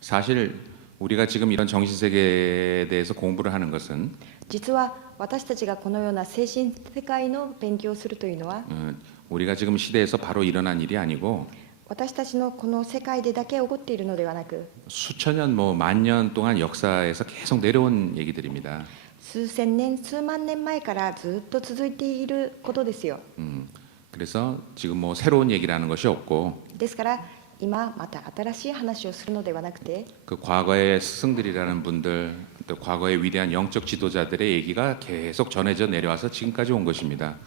사실 우리가 지금 이런 정신세계에 대해서 공부를 하는 것은 実は私たちがこのような精神世界の勉強をするというのは 우리가 지금 시대에서 바로 일어난 일이 아니고 私たちのこの世界でだけ起こっているのではなく 수천 년, 뭐 만 년 동안 역사에서 계속 내려온 얘기들입니다. 数千年数万年前からずっと続いていることですよ。 그래서 지금 뭐 새로운 얘기라는 것이 없고 ですから今また新しい話をするのではなくて 그 과거의 스승들이라는 분들, 또 과거의 위대한 영적 지도자들의 얘기가 계속 전해져 내려와서 지금까지 온 것입니다.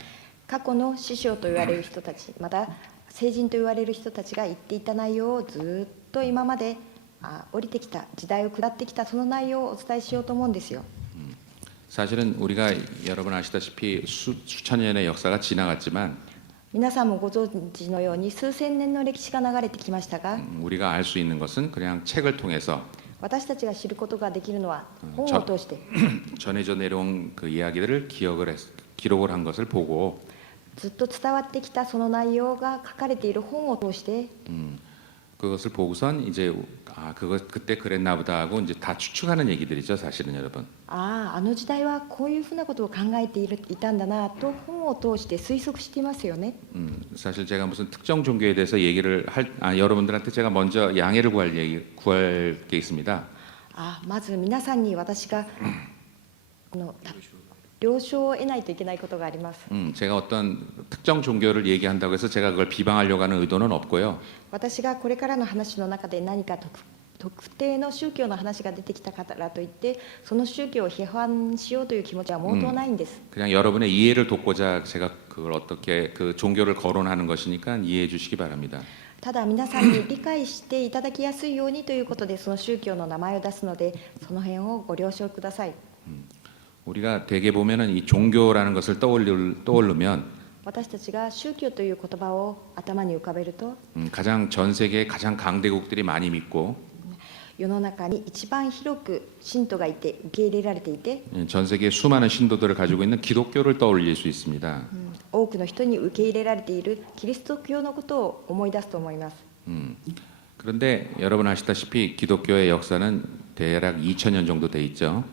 過去の師匠と言われる人たちまた聖人と言われる人たちが言っていた内容をずっと今まで降りてきた時代を下ってきたその内容をお伝えしようと思うんですよ。 사실은 우리가 여러분 아시다시피 수천 년의 역사가 지나갔지만 皆さんもご存知のように数千年の歴史が流れてきましたが 우리가 알 수 있는 것은 그냥 책을 통해서 私たちが知ることができるのは本を通して 전해져 내려온 그 이야기들을 기록을 한 것을 보고 ずっと伝わってきたその内容が書かれている本を通して 그것을 보고선 이제 그때 그랬나 보다 하고 이제 다 추측하는 얘기들이죠, 사실은 여러분. あの時代はこういうふうなことを考えていたんだなと本を通して推測していますよね。 사실 제가 무슨 특정 종교에 대해서 얘기를 여러분들한테 제가 먼저 양해를 구할 게 있습니다. まず皆さんに私が了承を得ないといけないことがあります。 제가 어떤 특정 종교를 얘기한다고 해서 제가 그걸 비방하려고 하는 의도는 없고요. 私がこれからの話の中で何か特定の宗教の話が出てきたからといってその宗教を批判しようという気持ちは毛頭ないんです。 그냥 여러분의 이해를 돕고자 제가 그걸 어떻게 그 종교를 거론하는 것이니까 이해해 주시기 바랍니다. ただ皆さんに理解していただきやすいようにということでその宗教の名前を出すのでその辺をご了承ください。 우리가 대개 보면은 이 종교라는 것을 떠올르면 私たちが宗教という言葉を頭に浮かべると 가장 전 세계 가장 강대국들이 많이 믿고 世の中に一番広く信徒がいて受け入れられていて 전 세계 수많은 신도들을 가지고 있는 기독교를 떠올릴 수 있습니다. 多くの人に受け入れられているキリスト教のことを思い出すと思います。 그런데 여러분 아시다시피 기독교의 역사는 대략 2000년 정도 돼 있죠.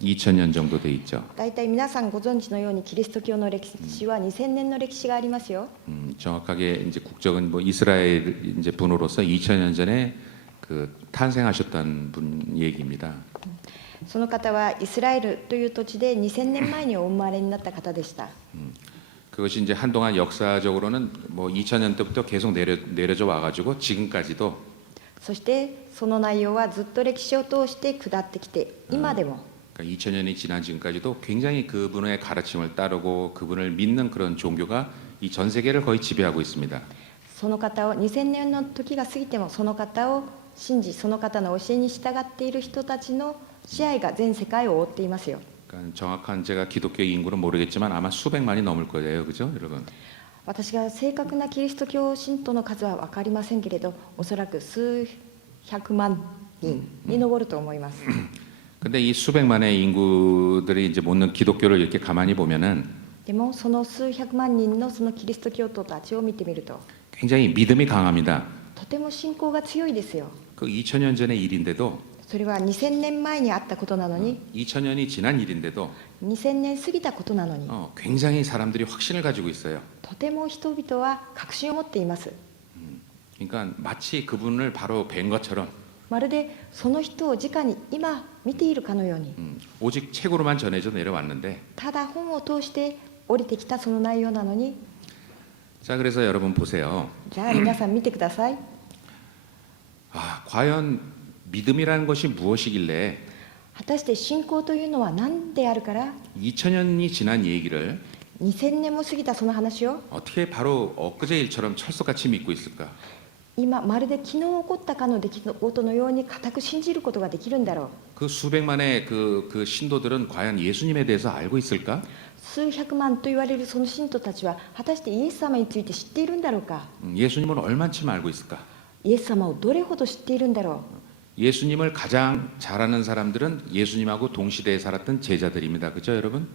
2000년 정도 돼 있죠. だいたい皆さんご存知のようにキリスト教の歴史は2000年の歴史がありますよ。 정확하게 이제 국적은 뭐 이스라엘 이제 분으로서 2000년 전에 그 탄생하셨던 분 얘기입니다. その方はイスラエルという土地で2000年前にお生まれになった方でした。 그것이 이제 한동안 역사적으로는 뭐 2000년 때부터 계속 내려져 와가지고 지금까지도 そしてその内容はずっと歴史を通して下ってきて今でも 그러니까 2000년이 지난 지금까지도 굉장히 그분의 가르침을 따르고 그분을 믿는 그런 종교가 이 전 세계를 거의 지배하고 있습니다. その方を2000年の時が過ぎてもその方を信じその方の教えに従っている人たちの支配が全世界を覆っていますよ。 그러니까 정확한 제가 기독교 인구는 모르겠지만 아마 수백만이 넘을 거예요, 그죠, 여러분? 私が正確なキリスト教信徒の数は分かりませんけれどおそらく数百万人に上ると思います。 근데 이 수백만의 인구들이 이제 묻는 기독교를 이렇게 가만히 보면은 でもその数百万人のそのキリスト教徒たちを見てみると 굉장히 믿음이 강합니다. とても信仰が強いですよ。 그 2000년 전의 일인데도 それは2000年前にあったことなのに 2000년이 지난 일인데도 2000年過ぎたことなのに 굉장히 사람들이 확신을 가지고 있어요. とても人々は確信を持っています。 그러니까 마치 그분을 바로 뵌 것처럼 まるでその人を直に今見ているかのように 오직 책으로만 전해져 내려왔는데 ただ本を通して降りてきたその内容なのに 자 그래서 여러분 보세요. じゃあ皆さん見てください。 과연 믿음이라는 것이 무엇이길래 果たして信仰というのは何であるから 2000년이 지난 얘기를 2000年も過ぎたその話を 어떻게 바로 엊그제 일처럼 철석같이 믿고 있을까? 今まるで昨日起こったかの出来事のように固く信じることができるんだろう。 그 수백만의 그 신도들은 과연 예수님에 대해서 알고 있을까? 数百万と言われるその信徒たちは果たしてイエス様について知っているんだろうか。 예수님을 얼만큼 알고 있을까? イエス様をどれほど知っているんだろう。 예수님을 가장 잘 아는 사람들은 예수님하고 동시대에 살았던 제자들입니다. 그죠, 여러분?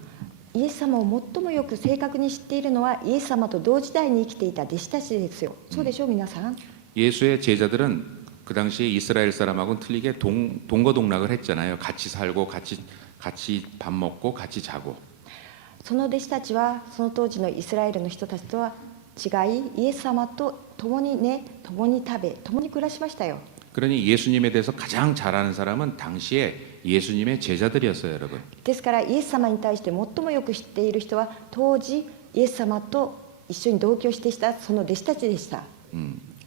イエス様を最もよく正確に知っているのはイエス様と同時代に生きていた弟子たちですよ。そうでしょう皆さん。 예수의 제자들은 그 당시에 이스라엘 사람하고는 틀리게 동거동락을 했잖아요. 같이 살고 같이 밥 먹고 같이 자고. その弟子たちはその当時のイスラエルの人たちとは違い、イエス様と共に寝、共に食べ、共に暮らしましたよ。 그러니 예수님에 대해서 가장 잘 아는 사람은 당시에 예수님의 제자들이었어요, 여러분. ですからイエス様に対して最もよく知っている人は当時イエス様と一緒に同居していたその弟子たちでした。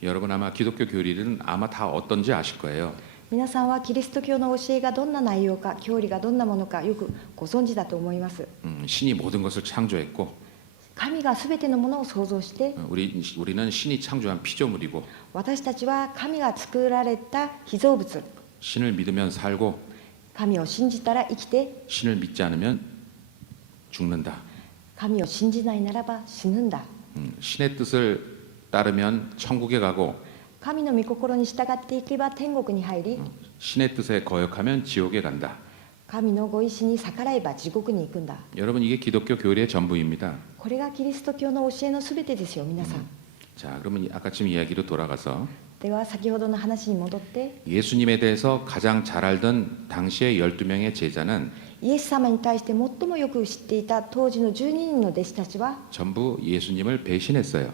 여러분 아마 기독교 교리는 아마 다 어떤지 아실 거예요. 皆さんはキリスト教の教えがどんな内容か、教理がどんなものかよくご存知だと思います。 신이 모든 것을 창조했고 神がすべてのものを創造して、 우리는 신이 창조한 피조물이고 私たちは神が作られた被造物。 신을 믿으면 살고 神を信じたら生きて、 신을 믿지 않으면 죽는다. 神を信じないならば死ぬんだ。 신의 뜻을 따르면 천국에 가고 神の御心に従っていけば天国に入り、 신의 뜻에 거역하면 지옥에 간다. 神のご意志に逆らえば地獄に行くんだ。 여러분 이게 기독교 교리의 전부입니다. これがキリスト教の教えのすべてですよ、皆さん。 자, 그러면 아까쯤 이야기로 돌아가서 では先ほどの話に戻って、 예수님에 대해서 가장 잘 알던 당시의 12명의 제자는 イエス様に対して最もよく知っていた当時の12人の弟子たちは 전부 예수님을 배신했어요.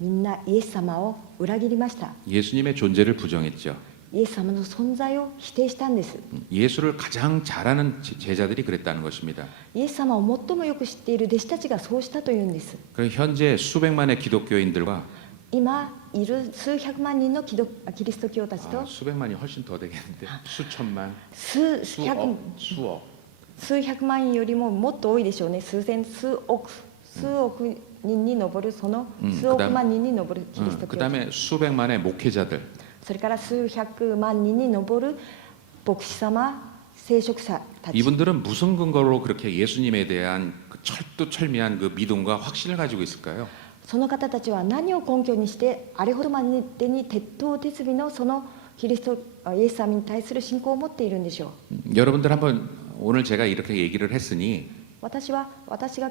みんなイエス様を裏切りました。 예수님의 존재를 부정했죠. イエス様の存在を否定したんです。 예수를 가장 잘 아는 제자들이 그랬다는 것입니다. イエス様を最もよく知っている弟子たちがそうしたというんです。 그럼 현재 수백만의 기독교인들과 今いる数百万人のキリスト教たちと 수백만이 훨씬 더 되겠는데 수천만, 数百万人よりももっと多いでしょうね。数千、数億人に上るその数億万人に上るキリスト教 그 다음에 수백만의 목회자들 それから数百万人に上る牧師様、聖職者たち。 이분들은 무슨 근거로 그렇게 예수님에 대한 그 철두철미한 그 믿음과 확신을 가지고 있을까요? その方たちは何を根拠にしてあれほどまでに鉄頭鉄尾のそのイエス様に対する信仰を持っているんでしょう。 여러분들 한번 오늘 제가 이렇게 얘기를 했으니 私が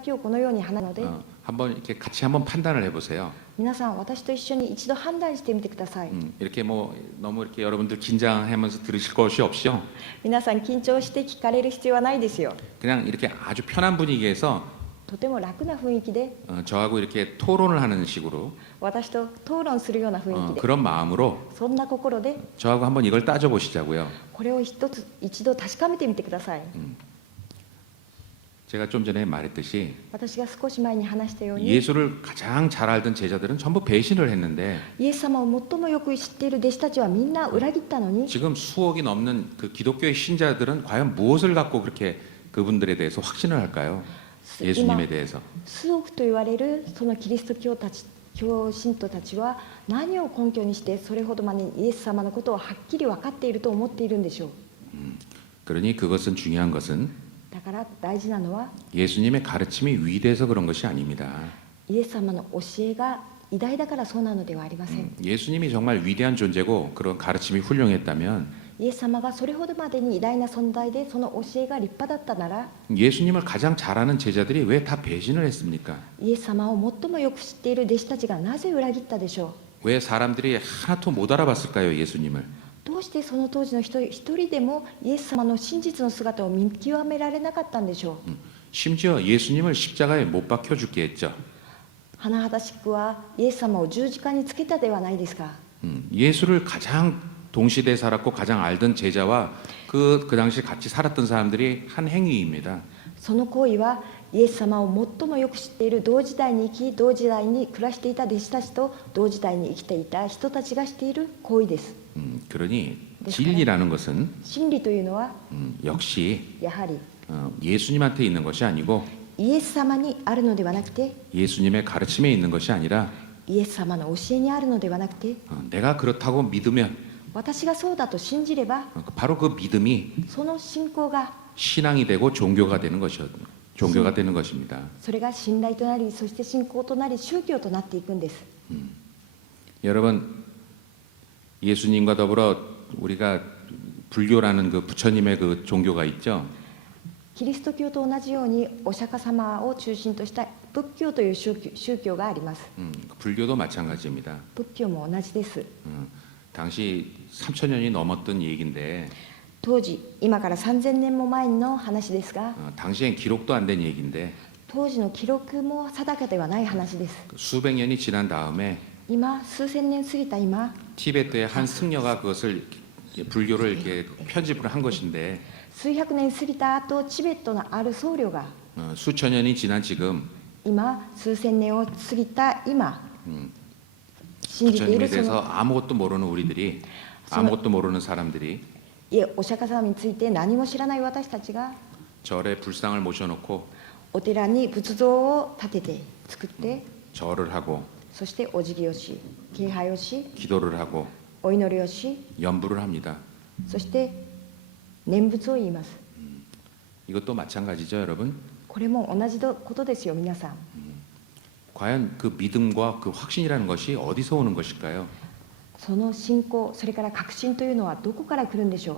今日このように話すので、 한번 이렇게 같이 한번 판단을 해보세요. 皆さん私と一緒に一度判断してみてください。 이렇게 뭐 너무 이렇게 여러분들 긴장하면서 들으실 것이 없이요. 皆さん緊張して聞かれる必要はないですよ。 그냥 이렇게 아주 편한 분위기에서 とても楽な雰囲気で 저하고 이렇게 토론을 하는 식으로 私と討論するような雰囲気で、 그런 마음으로 そんな心で 저하고 한번 이걸 따져보시자고요. これを一度確かめてみてください。 제가 좀 전에 말했듯이 私が少し前に話したように、 예수를 가장 잘 알던 제자들은 전부 배신을 했는데 イエス様を最もよく知っている弟子たちはみんな裏切ったのに、 지금 수억이 넘는 그 기독교의 신자들은 과연 무엇을 갖고 그렇게 그분들에 대해서 확신을 할까요? 예수님에 대해서. 数億と言われるそのキリスト教信徒たちは何を根拠にしてそれほどまでにイエス様のことをはっきり分かっていると思っているんでしょう。 그러니 그것은 중요한 것은 だから大事なのは 예수님의 가르침이 위대해서 그런 것이 아닙니다. イエス様の教えが偉大だからそうなのではありません。 예수님이 정말 위대한 존재고 그런 가르침이 훌륭했다면 イエス様がそれほどまでに偉大な存在でその教えが立派だったなら、 예수님을 가장 잘 아는 제자들이 왜 다 배신을 했습니까? イエス様を最もよく知っている弟子たちがなぜ裏切ったでしょう。 왜 사람들이 하나도 못 알아봤을까요, 예수님을? どうしてその当時の一人でもイエス様の真実の姿を見極められなかったんでしょう。 심지어 예수님을 십자가에 못 박혀 죽게 했죠. 甚だしくはイエス様を十字架につけたではないですか。 예수를 가장 동시대에 살았고 가장 알던 제자와 그 당시 같이 살았던 사람들이 한 행위입니다. その行為はイエス様を最もよく知っている同時代に生き同時代に暮らしていた弟子たちと同時代に生きていた人たちがしている行為です。 그러니 진리라는 것은 真理というのは 역시 やはり 예수님한테 있는 것이 아니고 イエス様にあるのではなくて、 예수님의 가르침에 있는 것이 아니라 イエス様の教えにあるのではなくて、 내가 그렇다고 믿으면 私がそうだと信じれば 바로 그 믿음이 その信仰が 신앙이 되고 종교가 되는 것입니다. それが信頼となり、そして信仰となり宗教となっていくんです。 여러분 예수님과 더불어 우리가 불교라는 그 부처님의 그 종교가 있죠. キリスト教と同じようにお釈迦様を中心とした仏教という宗教があります。 불교도 마찬가지입니다. 仏教も同じです。 당시 3,000년이 넘었던 얘기인데 当時今から3000年も前の話ですが 당시엔 기록도 안 된 얘기인데 当時の記録も定かではない話です。 수백 년이 지난 다음에 今数千年過ぎた今 티베트의 한 승려가 그것을 불교를 이렇게 편집을 한 것인데 数百年過ぎた後チベットのある僧侶が 수천 년이 지난 지금 今数千年を過ぎた今 信じてい 부처님에 るそ 대해서 の 아무것도 모르는 우리들이 아무것도 모르는 사람들이 いえお釈迦様について何も知らない私たちが 절에 불상을 모셔놓고 お寺に仏像を建てて作って 절을 하고 そしてお辞儀をし礼拝をし 기도를 하고 お祈りをし 연부를 합니다. そして念仏を言います。 이것도 마찬가지죠, 여러분. これも同じことですよ皆さん。 과연 그 믿음과 그 확신이라는 것이 어디서 오는 것일까요? その信仰それから確信というのはどこから来るんでしょう。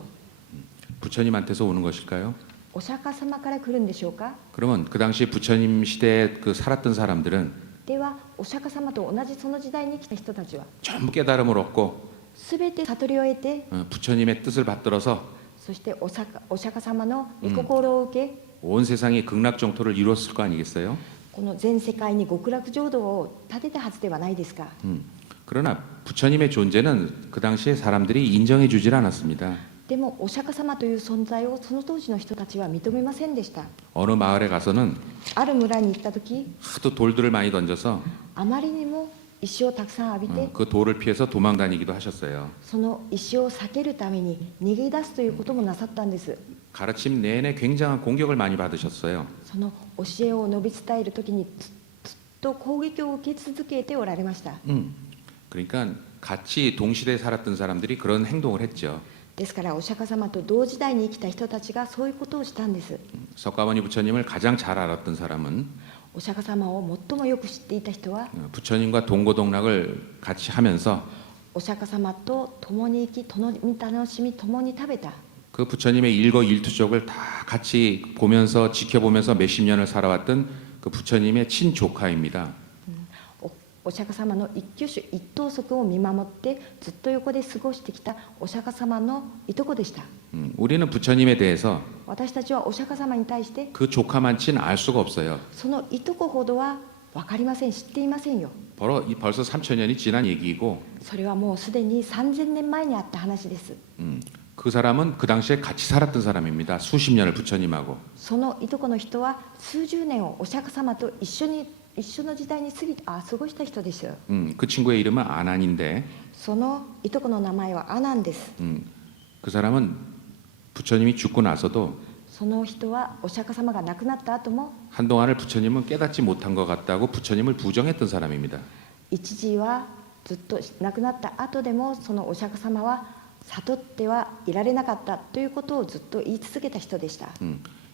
부처님한테서 오는 것일까요? お釈迦様から来るんでしょうか。 그러면 그 당시 부처님 시대에 그 살았던 사람들은 ではお釈迦様と同じその時代に生きた人たちは 전부 깨달음을 얻고 すべて悟りを得て 부처님의 뜻을 받들어서 そしてお釈迦様の御心を受け、 온 세상이 극락정토를 이뤘을 거 아니겠어요? この全世界に極楽浄土を建てたはずではないですか。 그러나 부처님의 존재는 그 당시에 사람들이 인정해 주질 않았습니다. でもお釈迦様という存在をその当時の人たちは認めませんでした。 어느 마을에 가서는 ある村に行った時 하도 돌들을 많이 던져서 あまりにも石をたくさん浴びて、 그 돌을 피해서 도망 다니기도 하셨어요. その石を避けるために逃げ出すということもなさったんです。 가르침 내내 굉장한 공격을 많이 받으셨어요. その教えを述べ伝える時にずっと攻撃を受け続けておられました。 그러니까 같이 동시대에 살았던 사람들이 그런 행동을 했죠. ですからお釈迦様と同時代に生きた人たちがそういうことをしたんです。 석가모니 부처님을 가장 잘 알았던 사람은 お釈迦様を最もよく知っていた人は 부처님과 동고동락을 같이 하면서 お釈迦様と共に生き共に楽しみ共に食べた 그 부처님의 일거일투족을 다 같이 보면서 지켜보면서 몇십 년을 살아왔던 그 부처님의 친조카입니다. お釈迦様の一挙手一投足を見守ってずっと横で過ごしてきたお釈迦様のいとこでした。 우리는 부처님에 대해서 私たちはお釈迦様に対して 그 조카만치는 알 수가 없어요. そのいとこほどは分かりません、知っていませんよ。 벌써 3,000년이 지난 얘기이고 それはもうすでに3000年前にあった話です。 그 사람은 그 당시에 같이 살았던 사람입니다. 수십 년을 부처님하고. そのいとこの人は数十年をお釈迦様と一緒の時代に過ごした人ですよ。 그 친구의 이름은 아난인데 そのいとこの名前はアナンです。 그 사람은 부처님이 죽고 나서도 その人はお釈迦様が亡くなった後も 한동안을 부처님은 깨닫지 못한 것 같다고 부처님을 부정했던 사람입니다. 一時はずっと亡くなった後でもそのお釈迦様は悟ってはいられなかったということをずっと言い続けた人でした。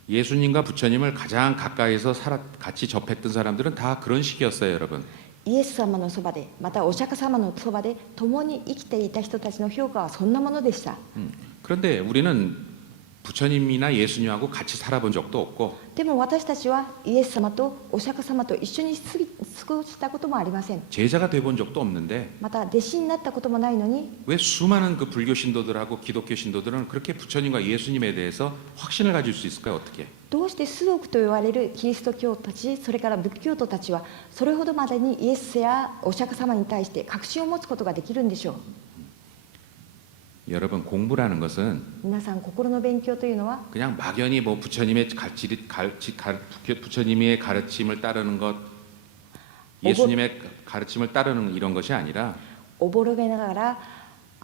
예수님과 부처님을 가장 가까이서 같이 접했던 사람들은 다 그런 식이었어요, 여러분. イエス様のそばでまたお釈迦様のそばで共に生きていた人たちの評価はそんなものでした。 그런데 우리는 부처님이나 예수님하고 같이 살아본 적도 없고 でも私たちはイエス様とお釈迦様と一緒に過ごしたこともありません。 제자가 돼본 적도 없는데 また弟子になったこともないのに 왜 수많은 그 불교 신도들하고 기독교 신도들은 그렇게 부처님과 예수님에 대해서 확신을 가질 수 있을까요? 어떻게? どうして数億と言われるキリスト教たちそれから仏教徒たちはそれほどまでにイエスやお釈迦様に対して確信を持つことができるんでしょう。 여러분 공부라는 것은 皆さん心の勉強というのは 그냥 막연히 뭐 부처님의 부처님의 가르침을 따르는 것, 예수님의 가르침을 따르는 이런 것이 아니라 おぼろげながら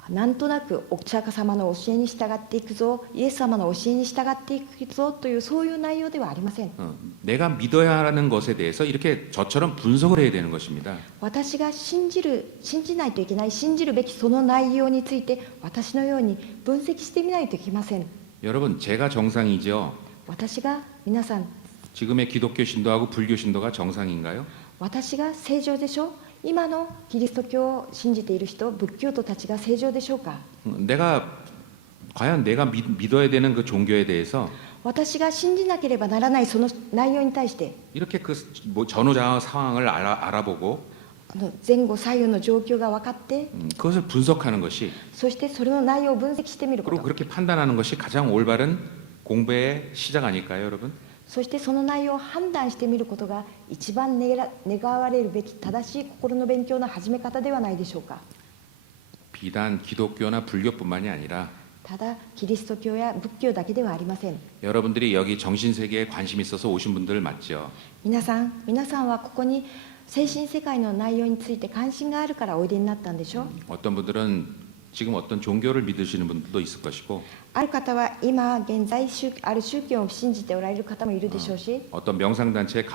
なんとなくお釈迦様の教えに従っていくぞイエス様の教えに従っていくぞというそういう内容ではありません。 내가 믿어야 하는 것에 대해서 이렇게 저처럼 분석을 해야 되는 것입니다. 私が信じないといけない信じるべきその内容について私のように分析してみないといけません。 여러분 제가 정상이죠. 私が皆さん 지금의 기독교 신도하고 불교 신도가 정상인가요? 私が正常でしょう。今のキリスト教を信じている人仏教徒たちが正常でしょうか。 과연 내가 믿어야 되는 그 종교에 대해서 私が信じなければならないその内容に対して 이렇게 그 전후좌우 상황을 알아보고 前後左右の状況が分かって、 그것을 분석하는 것이 そしてそれの内容を分析してみるこ 그리고 と、 그렇게 판단하는 것이 가장 올바른 공부의 시작 아닐까요, 여러분? そしてその内容を判断してみることが一番願われるべき正しい心の勉強の始め方ではないでしょうか。 비단 기독교나 불교뿐만이 아니라 ただキリスト教や仏教だけではありません。 여러분들이 여기 정신세계에 관심 있어서 오신 분들 맞죠? 皆さんはここに精神世界の内容について関心があるからおいでになったんでしょう。 어떤 분들은 지금 어떤 종교를 믿으시는 분들도 있을 것이고 ある方は今現在ある宗教を信じておられる方もいるでしょうし、 어떤 명상단체에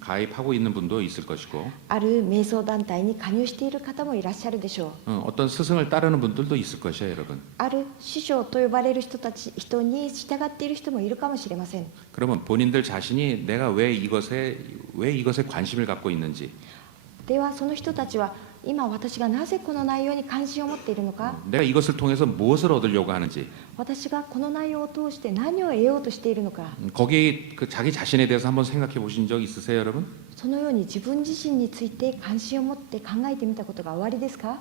가입하고 있는 분도 있을 것이고 ある瞑想団体に加入している方もいらっしゃるでしょう。 어떤 스승을 따르는 분들도 있을 것이에요, 여러분. ある師匠と呼ばれる人に従っている人もいるかもしれません。 그러면 본인들 자신이 내가 왜 이것에 관심을 갖고 있는지 ではその人たちは今私がなぜこの内容に関心を持っているのか、 내가 이것을 통해서 무엇을 얻으려고 하는지 私がこの内容を通して何を得ようとしているのか、 거기 그 자기 자신에 대해서 한번 생각해 보신 적 있으세요, 여러분? そのように自分自身について関心を持って考えてみたことがおありですか。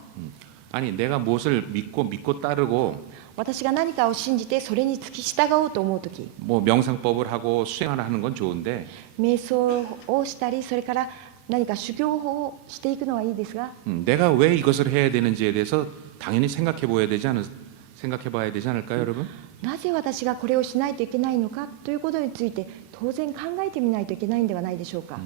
아니 내가 무엇을 믿고 따르고 私が何かを信じてそれに付き従おうと思うとき、 뭐 명상법을 하고 수행을 하는 건 좋은데 瞑想をしたり、それから何か修行法をしていくのはいいですが、 내가 왜 이것을 해야 되는지에 대해서 당연히 생각해 봐야 되지 않을까요, 여러분? なぜ私がこれをしないといけないのかということについて当然考えてみないといけないんではないでしょうか。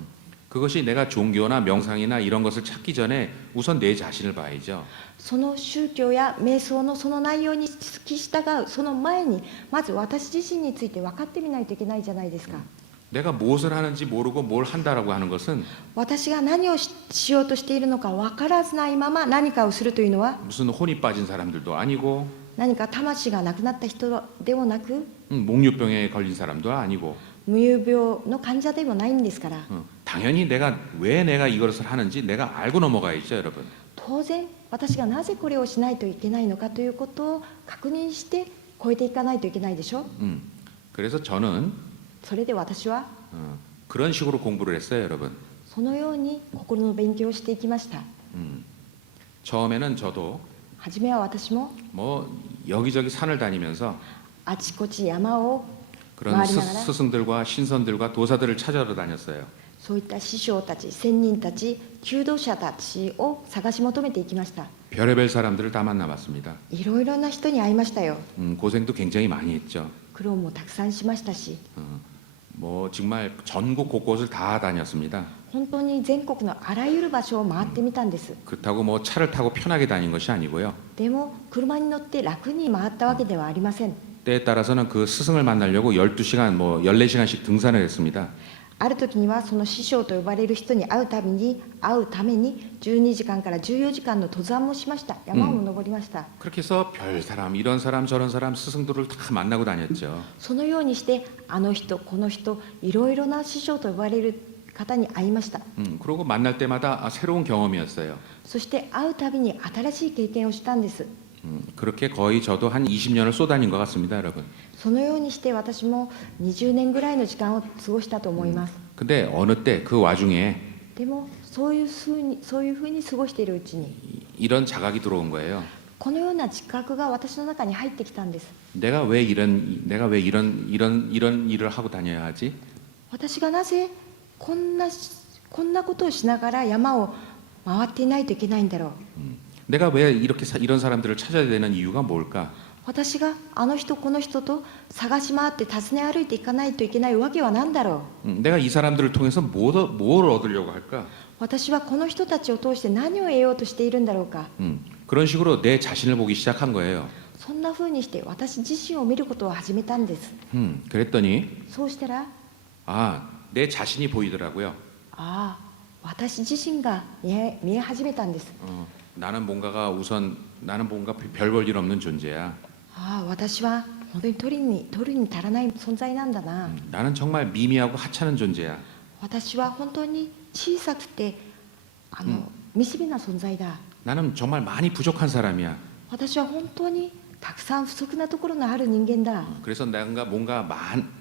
그것이 내가 종교나 명상이나 이런 것을 찾기 전에 우선 내 자신을 봐야죠. その宗教や瞑想のその内容に付き従うその前に、まず私自身について分かってみないといけないじゃないですか。 내가 무엇을 하는지 모르고 뭘 한다라고 하는 것은 私が何をしようとしているのか分からずないまま何かをするというのは、 무슨 혼이 빠진 사람들도 아니고 何か魂がなくなった人でもなく、 목류병에 걸린 사람도 아니고 無遊病の患者でもないんですから、 당연히 왜 내가 이것을 하는지 내가 알고 넘어가야죠, 여러분. 当然私がなぜこれをしないといけないのかということを確認して超えていかないといけないでしょ。 그래서 저는 それで私は 그런 식으로 공부를 했어요, 여러분. そのように心の勉強をしていきました。 처음에는 저도 初めは私も 뭐 여기저기 산을 다니면서 あちこち山を 그런 回りながら 스승들과 신선들과 도사들을 찾아러 다녔어요. そういった師匠たち、仙人たち、求道者たちを探し求めていきました。 별의별 사람들을 다 만나봤습니다. いろいろな人に会いましたよ。 고생도 굉장히 많이 했죠. 苦労もたくさんしましたし、 뭐 정말 전국 곳곳을 다 다녔습니다. 本当に全国のあらゆる場所を回ってみたんです。 그렇다고 뭐 차를 타고 편하게 다닌 것이 아니고요. でも車に乗って楽に回ったわけではありません。 때에 따라서는 그 스승을 만나려고 12시간, 뭐 14시간씩 등산을 했습니다. ある時にはその師匠と呼ばれる人に会うために12時間から14時間の登山もしました。山を登りました。 그렇게 해서 별 사람, 이런 사람, 저런 사람, 스승들을 다 만나고 다녔죠. そのようにしてあの人この人いろいろな師匠と呼ばれる方に会いました。 그러고 만날 때마다 새로운 경험이었어요. そして会うたびに新しい経験をしたんです。 그렇게 거의 저도 한 20년을 쏟아낸 것 같습니다, 여러분. そのようにして私も20年ぐらいの時間を過ごしたと思います。 근데 어느 때 그 와중에 でもそういうふうに過ごしているうちに 이런 자각이 들어온 거예요. このような自覚が私の中に入ってきたんです。 내가 왜 이런 일을 하고 다녀야 하지? 私がなぜこんなことをしながら山を回っていないといけないんだろう。 내가 왜 이런 사람들을 찾아야 되는 이유가 뭘까? 私があの人この人と探し回って訪ね歩いていかないといけないわけは何だろう。 내가 이 사람들을 통해서 뭘 얻으려고 할까? 私はこの人たちを通して何を得ようとしているんだろうか。 그런 식으로 내 자신을 보기 시작한 거예요. そんなふうにして私自身を見ることを始めたんです。 그랬더니 そうしたら、 내 자신이 보이더라고요. 私自身が見え始めたんです。 나는 뭔가 별 볼 일 없는 존재야. 私は本当に取るに足らない存在なんだな。 나는 정말 미미하고 하찮은 존재야. 私は本当に小さくて惨めな存在だ。 나는 정말 많이 부족한 사람이야. 私は本当にたくさん不足なところのある人間だ。 그래서 내가 뭔가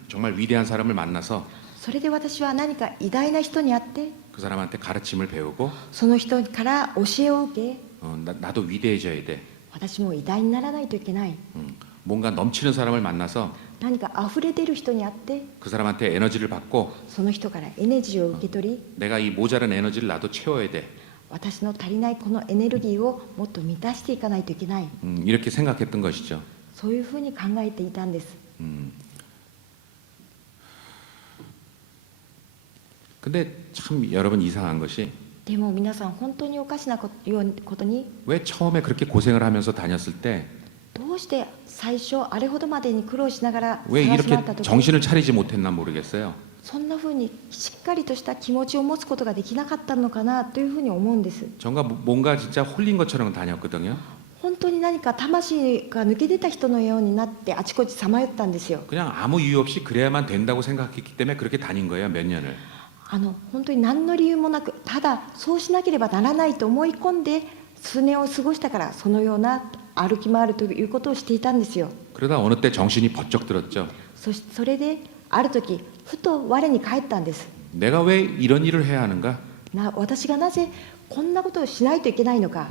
정말 위대한 사람을 만나서 それで私は何か偉大な人に会って 그 사람한테 가르침을 배우고 その人から教えを受け 나도 위대해져야 돼. 私も偉大にならないといけない 뭔가 넘치는 사람을 만나서 何か溢れ出る人に会って 그 사람한테 에너지를 받고 その人からエネルギーを受け取り 내가 이 모자란 에너지를 나도 채워야 돼. 私の足りないこのエネルギーをもっと満たしていかないといけない 이렇게 생각했던 것이죠. そういうふうに考えていたんです 근데 참 여러분 이상한 것이 でも皆さん本当におかしなことに 왜 처음에 그렇게 고생을 하면서 다녔을 때 どうして最初あれほどまでに苦労しながら 왜 探し回 이렇게 った時 정신을 차리지 못했나 모르겠어요. そんなふうにしっかりとした気持ちを持つことができなかったのかなというふうに思うんです 정가 뭔가 진짜 홀린 것처럼 다녔거든요. 本当に何か魂が抜け出た人のようになってあちこちさまよったんですよ 그냥 아무 이유 없이 그래야만 된다고 생각했기 때문에 그렇게 다닌 거예요, 몇 년을. 本当に何の理由もなくただそうしなければならないと思い込んで数年を過ごしたからそのような歩き回るということをしていたんですよ 그러다 어느 때 정신이 번쩍 들었죠. それである時ふと我に返ったんです 내가 왜 이런 일을 해야 하는가? 私がなぜこんなことをしないといけないのか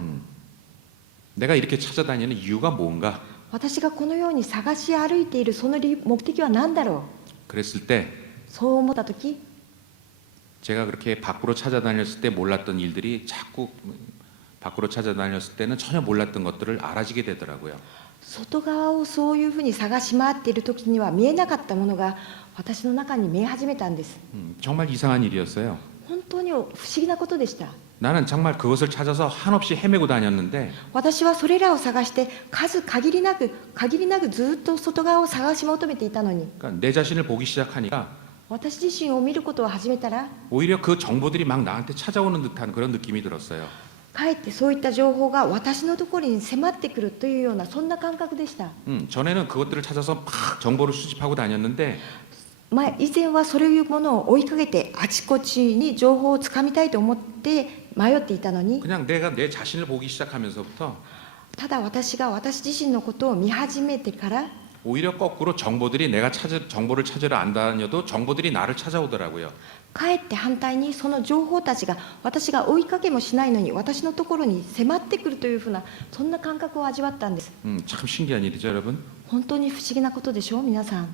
내가 이렇게 찾아다니는 이유가 뭔가? 私がこのように探し歩いているその目的は何だろ 그랬을 때 うそう思った時 제가 그렇게 밖으로 찾아다녔을 때 몰랐던 일들이 자꾸 밖으로 찾아다녔을 때는 전혀 몰랐던 것들을 알아지게 되더라고요. 外側をそういうふうに探し回っている時には見えなかったものが私の中に見え始めたんです 정말 이상한 일이었어요. 本当に不思議なことでした 나는 정말 그것을 찾아서 한없이 헤매고 다녔는데 私はそれらを探して限りなくずっと外側を探し求めていたのに 그러니까 내 자신을 보기 시작하니까 私自身を見ることを始めたら 오히려 그 정보들이 막 나한테 찾아오는 듯한 그런 느낌이 들었어요. かえってそういった情報が私のところに迫ってくるというようなそんな感覚でした 전에는 그것들을 찾아서 막 정보를 수집하고 다녔는데 以前はそういうものを追いかけてあちこちに情報をつかみたいと思って迷っていたのに 그냥 내가 내 자신을 보기 시작하면서부터 ただ私が私自身のことを見始めてから 오히려 거꾸로 정보들이 내가 정보를 찾으러 안 다녀도 정보들이 나를 찾아오더라고요. かえって反対にその情報たちが私が追いかけもしないのに私のところに迫ってくるというふうなそんな感覚を味わったんです 참 신기한 일이죠, 여러분. 本当に不思議なことでしょう皆さん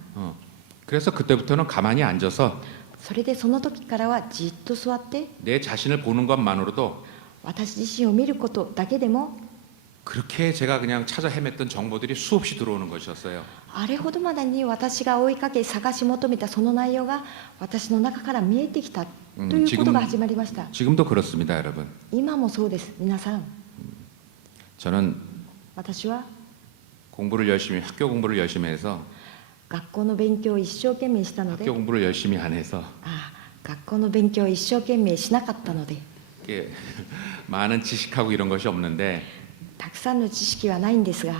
그래서 그때부터는 가만히 앉아서 それでその時からはじっと座って 내 자신을 보는 것만으로도 私自身を見ることだけでも 그렇게 제가 그냥 찾아 헤맸던 정보들이 수없이 들어오는 것이었어요. あれほどまでに私が追いかけ探し求めたその内容が私の中から見えてきたということが始まりました 지금도 그렇습니다, 여러분. 今もそうです皆さん 저는 私は 학교 공부를 열심히 해서 学校の勉強を一生懸命したので 학교 공부를 열심히 안 해서 学校の勉強を一生懸命しなかったので 이게 많은 지식하고 이런 것이 없는데 たくさんの知識はないんですが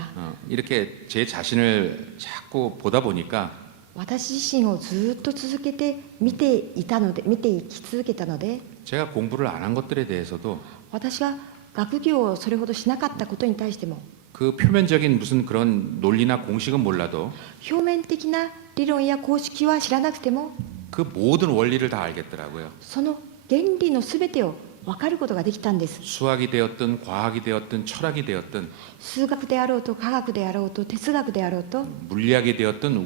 이렇게 제 자신을 자꾸 보다 보니까 私自身をずっと続けて見ていき続けたので 제가 공부를 안 한 것들에 대해서도 私が学業をそれほどしなかったことに対しても 그 표면적인 무슨 그런 논리나 공식은 몰라도 表面的な理論や公式は知らなくても 그 모든 원리를 다 알겠더라고요. その原理のすべてを分かることができたんです 수학이 되었든 과학이 되었든 철학이 되었든 数学であろうと科学であろうと哲学であろうと 물리학이 되었든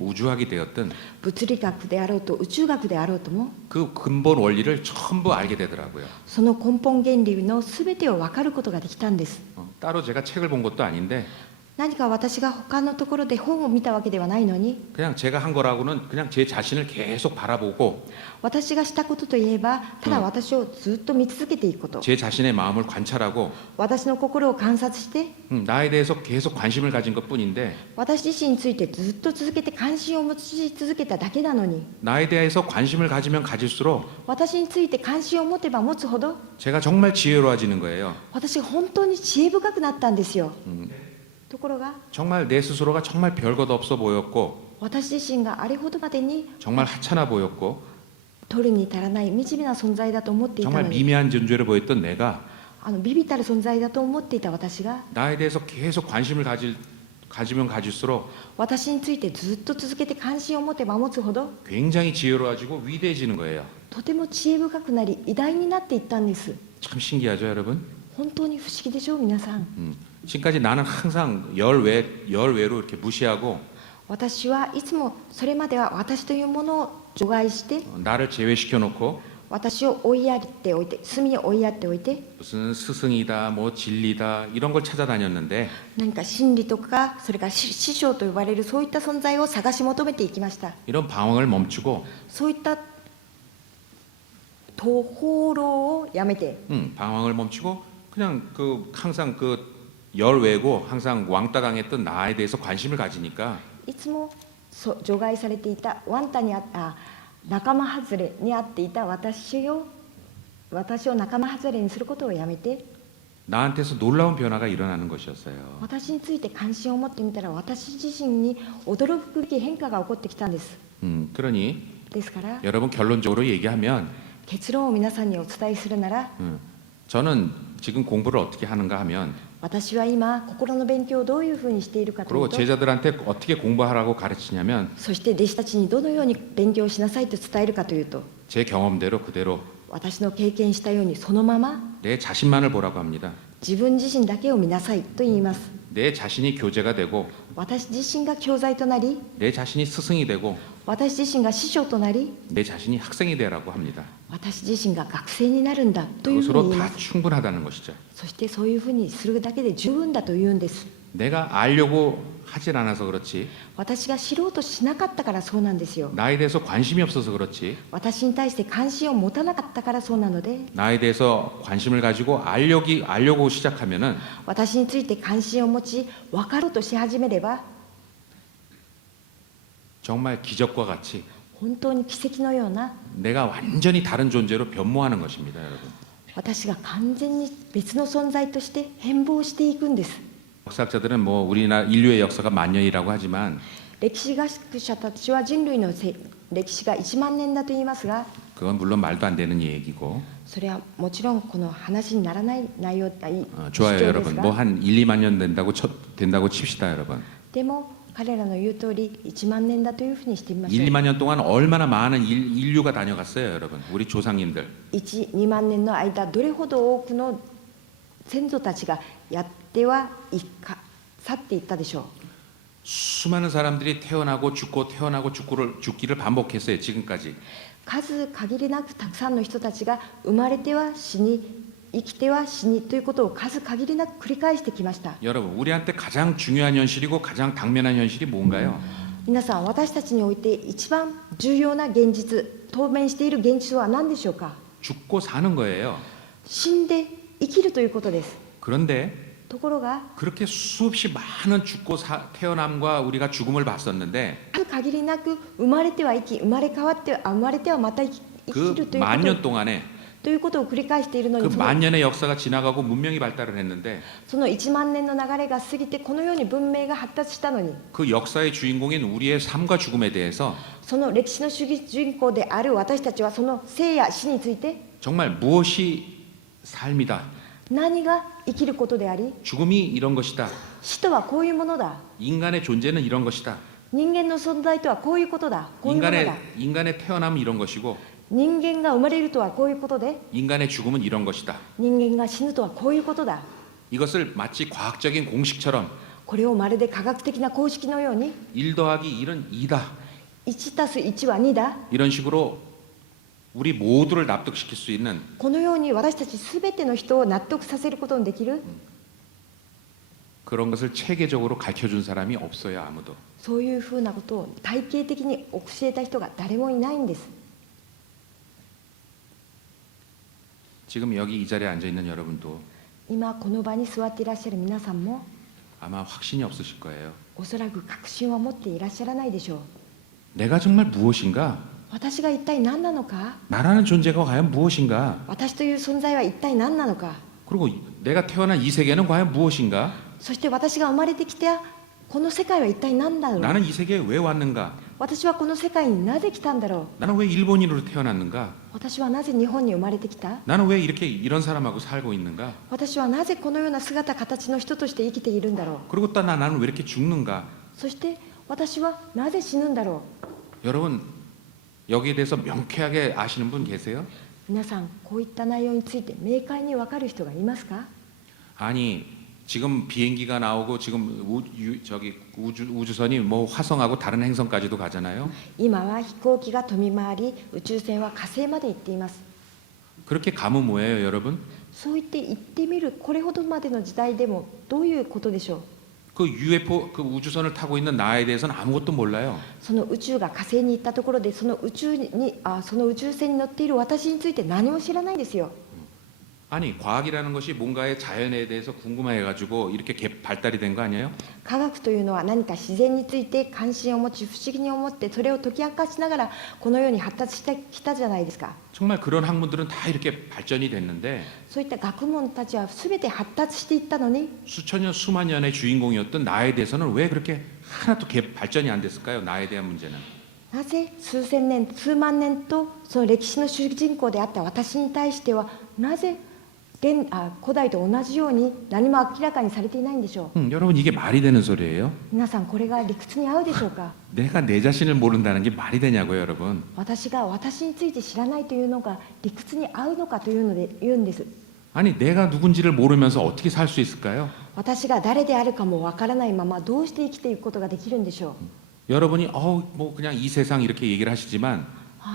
우주학이 되었든 物理学であろうと宇宙学であろうとも 그 근본 원리를 전부 알게 되더라고요. その根本原理のすべてを分かることができたんです 따로 제가 책을 본 것도 아닌데 何か私が他のところで本を見たわけではないのに 그냥 제가 한 거라고는 그냥 제 자신을 계속 바라보고 私がしたことといえばただ私をずっと見続けていくこと 제 자신의 마음을 관찰하고 私の心を観察して 나에 대해서 계속 관심을 가진 것뿐인데 私自身についてずっと続けて関心を持ち続けただけなのに 나에 대해서 관심을 가지면 가질수록 私について関心を持てば持つほど 제가 정말 지혜로워지는 거예요. 私が本当に知恵深くなったんですよ ところが 정말 내 스스로가 정말 별것 없어 보였고 私自身があれほどまでに 정말 하찮아 보였고 取るに足らない惨めな存在だと思っていた 정말 のに 미미한 존재로 보였던 내가 微々たる存在だと思っていた私が 나에 대해서 계속 관심을 가질 가지면 가질수록 私についてずっと続けて関心を持てば持つほど 굉장히 지혜로워지고 위대해지는 거예요. とても知恵深くなり偉大になっていったんです。 참 신기하죠, 여러분? 本当に不思議でしょう皆さん。 지금까지 나는 항상 열외로 이렇게 무시하고 私はいつもそれまでは私というものを除外して 나를 제외시켜 놓고 私を追いやっておいて隅に追いやっておいて 무슨 스승이다, 뭐 진리다 이런 걸 찾아다녔는데 何か真理とかそれから師匠と呼ばれるそういった存在を探し求めていきました。 이런 방황을 멈추고 そういった途方路をやめて 방황을 멈추고 그냥 항상 열외고 항상 왕따 당했던 나에 대해서 관심을 가지니까 いつも除外されていたワンタに仲間外れにあっていた私を仲間外れにすることをやめて 나한테서 놀라운 변화가 일어나는 것이었어요. 私について関心を持ってみたら私自身に驚くべき変化が起こってきたんです。 그러니 ですから 여러분 결론적으로 얘기하면 結論を皆さんにお伝えするなら 저는 지금 공부를 어떻게 하는가 하면 私は今心の勉強をどういうふうにしているかとい 그리고 うと 제자들한테 어떻게 공부하라고 가르치냐면 そして弟子たちにどのように勉強しなさいと伝えるかというと 제 경험대로 그대로 私の経験したようにそのまま 내 자신만을 보라고 합니다. 自分自身だけを見なさいと言います。 내 자신이 교재가 되고 私自身が教材となり 내 자신이 스승이 되고 私自身が師匠となり 내 자신이 학생이 되라고 합니다. 私自身が学生になるんだというふう 그것으로 に言いま 다 す。 충분하다는 것이죠. そしてそういうふうにするだけで十分だというんです。 내가 알려고 하질 않아서 그렇지 私が知ろうとしなかったからそうなんですよ。 나에 대해서 관심이 없어서 그렇지 私に対して関心を持たなかったからそうなので 나에 대해서 관심을 가지고 알려고 시작하면은 私について関心を持ち分かろうとし始めれば 정말 기적과 같이 本当に奇跡のような 내가 완전히 다른 존재로 변모하는 것입니다, 여러분. 私が完全に別の存在として変貌していくんです。 역사학자들은 뭐 우리나라 인류의 역사가 만년이라고 하지만 歴史学者たちは人類の歴史が1万年だと言いますが 그건 물론 말도 안 되는 얘기고 それはもちろんこの話にならない内容だ 좋아요, 主張です 여러분. が 뭐 한 1, 2만 년 된다고 칩시다, 여러분. でも彼らの言う通り1万年だというふうにしてみましょ 1, う。 2만 년 동안 얼마나 많은 인류가 다녀갔어요, 여러분. 우리 조상님들. 1、2万年の間どれほど多くの先祖たちがやって去っていったでしょう。 수많은 사람들이 태어나고 죽고 태어나고 죽기를 반복했어요, 지금까지. 数限りなくたくさんの人たちが生まれては死に生きては死にということを数限りなく繰り返してきました。 여러분, 우리한테 가장 중요한 현실이고 가장 당면한 현실이 뭔가요? 皆さん私たちにおいて一番重要な現実当面している現実は何でしょうか。 죽고 사는 거예요. 死んで生きるということです。 그런데 ところが 그렇게 수없이 많은 태어남과 우리가 죽음을 봤었는데 数限りなく生まれては生き生まれてはまた生きる 그 만 년 동안에 ということを繰り返しているの 그 に 만 년의 역사가 지나가고 문명이 발달을 했는데 その1万年の流れが過ぎてこのように文明が発達したのに 그 역사의 주인공인 우리의 삶과 죽음에 대해서 その歴史の主人公である私たちはその生や死について 정말 무엇이 삶이다, 何が生きることであり 죽음이 이런 것이다, 死とはこういうものだ 인간의 존재는 이런 것이다, 人間の存在とはこういうことだこういうものだ 인간의 태어남은 이런 것이고 人間が生まれるとはこういうことで 인간의 죽음은 이런 것이다. 人間が死ぬとはこういうことだ 이것을 마치 과학적인 공식처럼 これをまるで科学的な公式のように 1 더하기 1은 2다. 1たす1は2だ 이런 식으로 우리 모두를 납득시킬 수 있는 このように私たち全ての人を納得させることのできる 그런 것을 체계적으로 가르쳐준 사람이 없어요, 아무도. そういうふうなことを体系的に教えた人が誰もいないんです。 지금 여기 이 자리에 앉아 있는 여러분도 今この場に座っていらっしゃる皆さんも 아마 확신이 없으실 거예요. おそらく確信を持っていらっしゃらないでしょう。 내가 정말 무엇인가? 私が一体何なのか 나라는 존재가 과연 무엇인가? 私という存在は一体何なのか 그리고 내가 태어난 이 세계는 과연 무엇인가? そして私が生まれてきたこの世界は一体何だろう 나는 이 세계에 왜 왔는가? 私はこの世界になぜ来たんだろう 나는 왜 일본인으로 태어났는가? 私はなぜ日本に生まれてきた 나는 왜 이렇게 이런 사람하고 살고 있는가? 私はなぜこのような姿形の人として生きているんだろう 그리고 또 나는 왜 이렇게 죽는가? そして私はなぜ死ぬんだろ 여러분 여기에 대해서 명쾌하게 아시는 분 계세요? う皆さんこういった内容について明快に分かる人がいますか 아니 지금 비행기가 나오고 지금 우주선이 뭐 화성하고 다른 행성까지도 가잖아요. 今は飛行機が飛び回り宇宙船は火星まで行っています 그렇게 가면 뭐예요, 여러분? そう言って行ってみるこれほどまでの時代でもどういうことでしょう 그 UFO 그 우주선을 타고 있는 나에 대해서는 아무것도 몰라요. その宇宙が火星に行ったところでその宇宙船に乗っている私について何も知らないんですよ 아니 과학이라는 것이 뭔가의 자연에 대해서 궁금해가지고 이렇게 발달이 된 거 아니에요? 科学というのは何か自然について関心を持ち不思議に思ってそれを解き明かしながらこのように発達してきたじゃないですか 정말 그런 학문들은 다 이렇게 발전이 됐는데 そういった学問たちは全て発達していったのに 수천 년 수만 년의 주인공이었던 나에 대해서는 왜 그렇게 하나도 발전이 안 됐을까요? 나에 대한 문제는 なぜ数千年数万年とその歴史の主人公であった私に対してはなぜ古代と同じように何も明らかにされていないんでしょう 여러분 이게 말이 되는 소리예요? 皆さんこれが理屈に合うでしょうか 내가 내 자신을 모른다는 게 말이 되냐고요, 여러분? 私が私について知らないというのが理屈に合うのかというので言うんです 아니 내가 누군지를 모르면서 어떻게 살 수 있을까요? 私が誰であるかもわからないままどうして生きていくことができるんでしょう 여러분이 뭐 그냥 이 세상 이렇게 얘기를 하시지만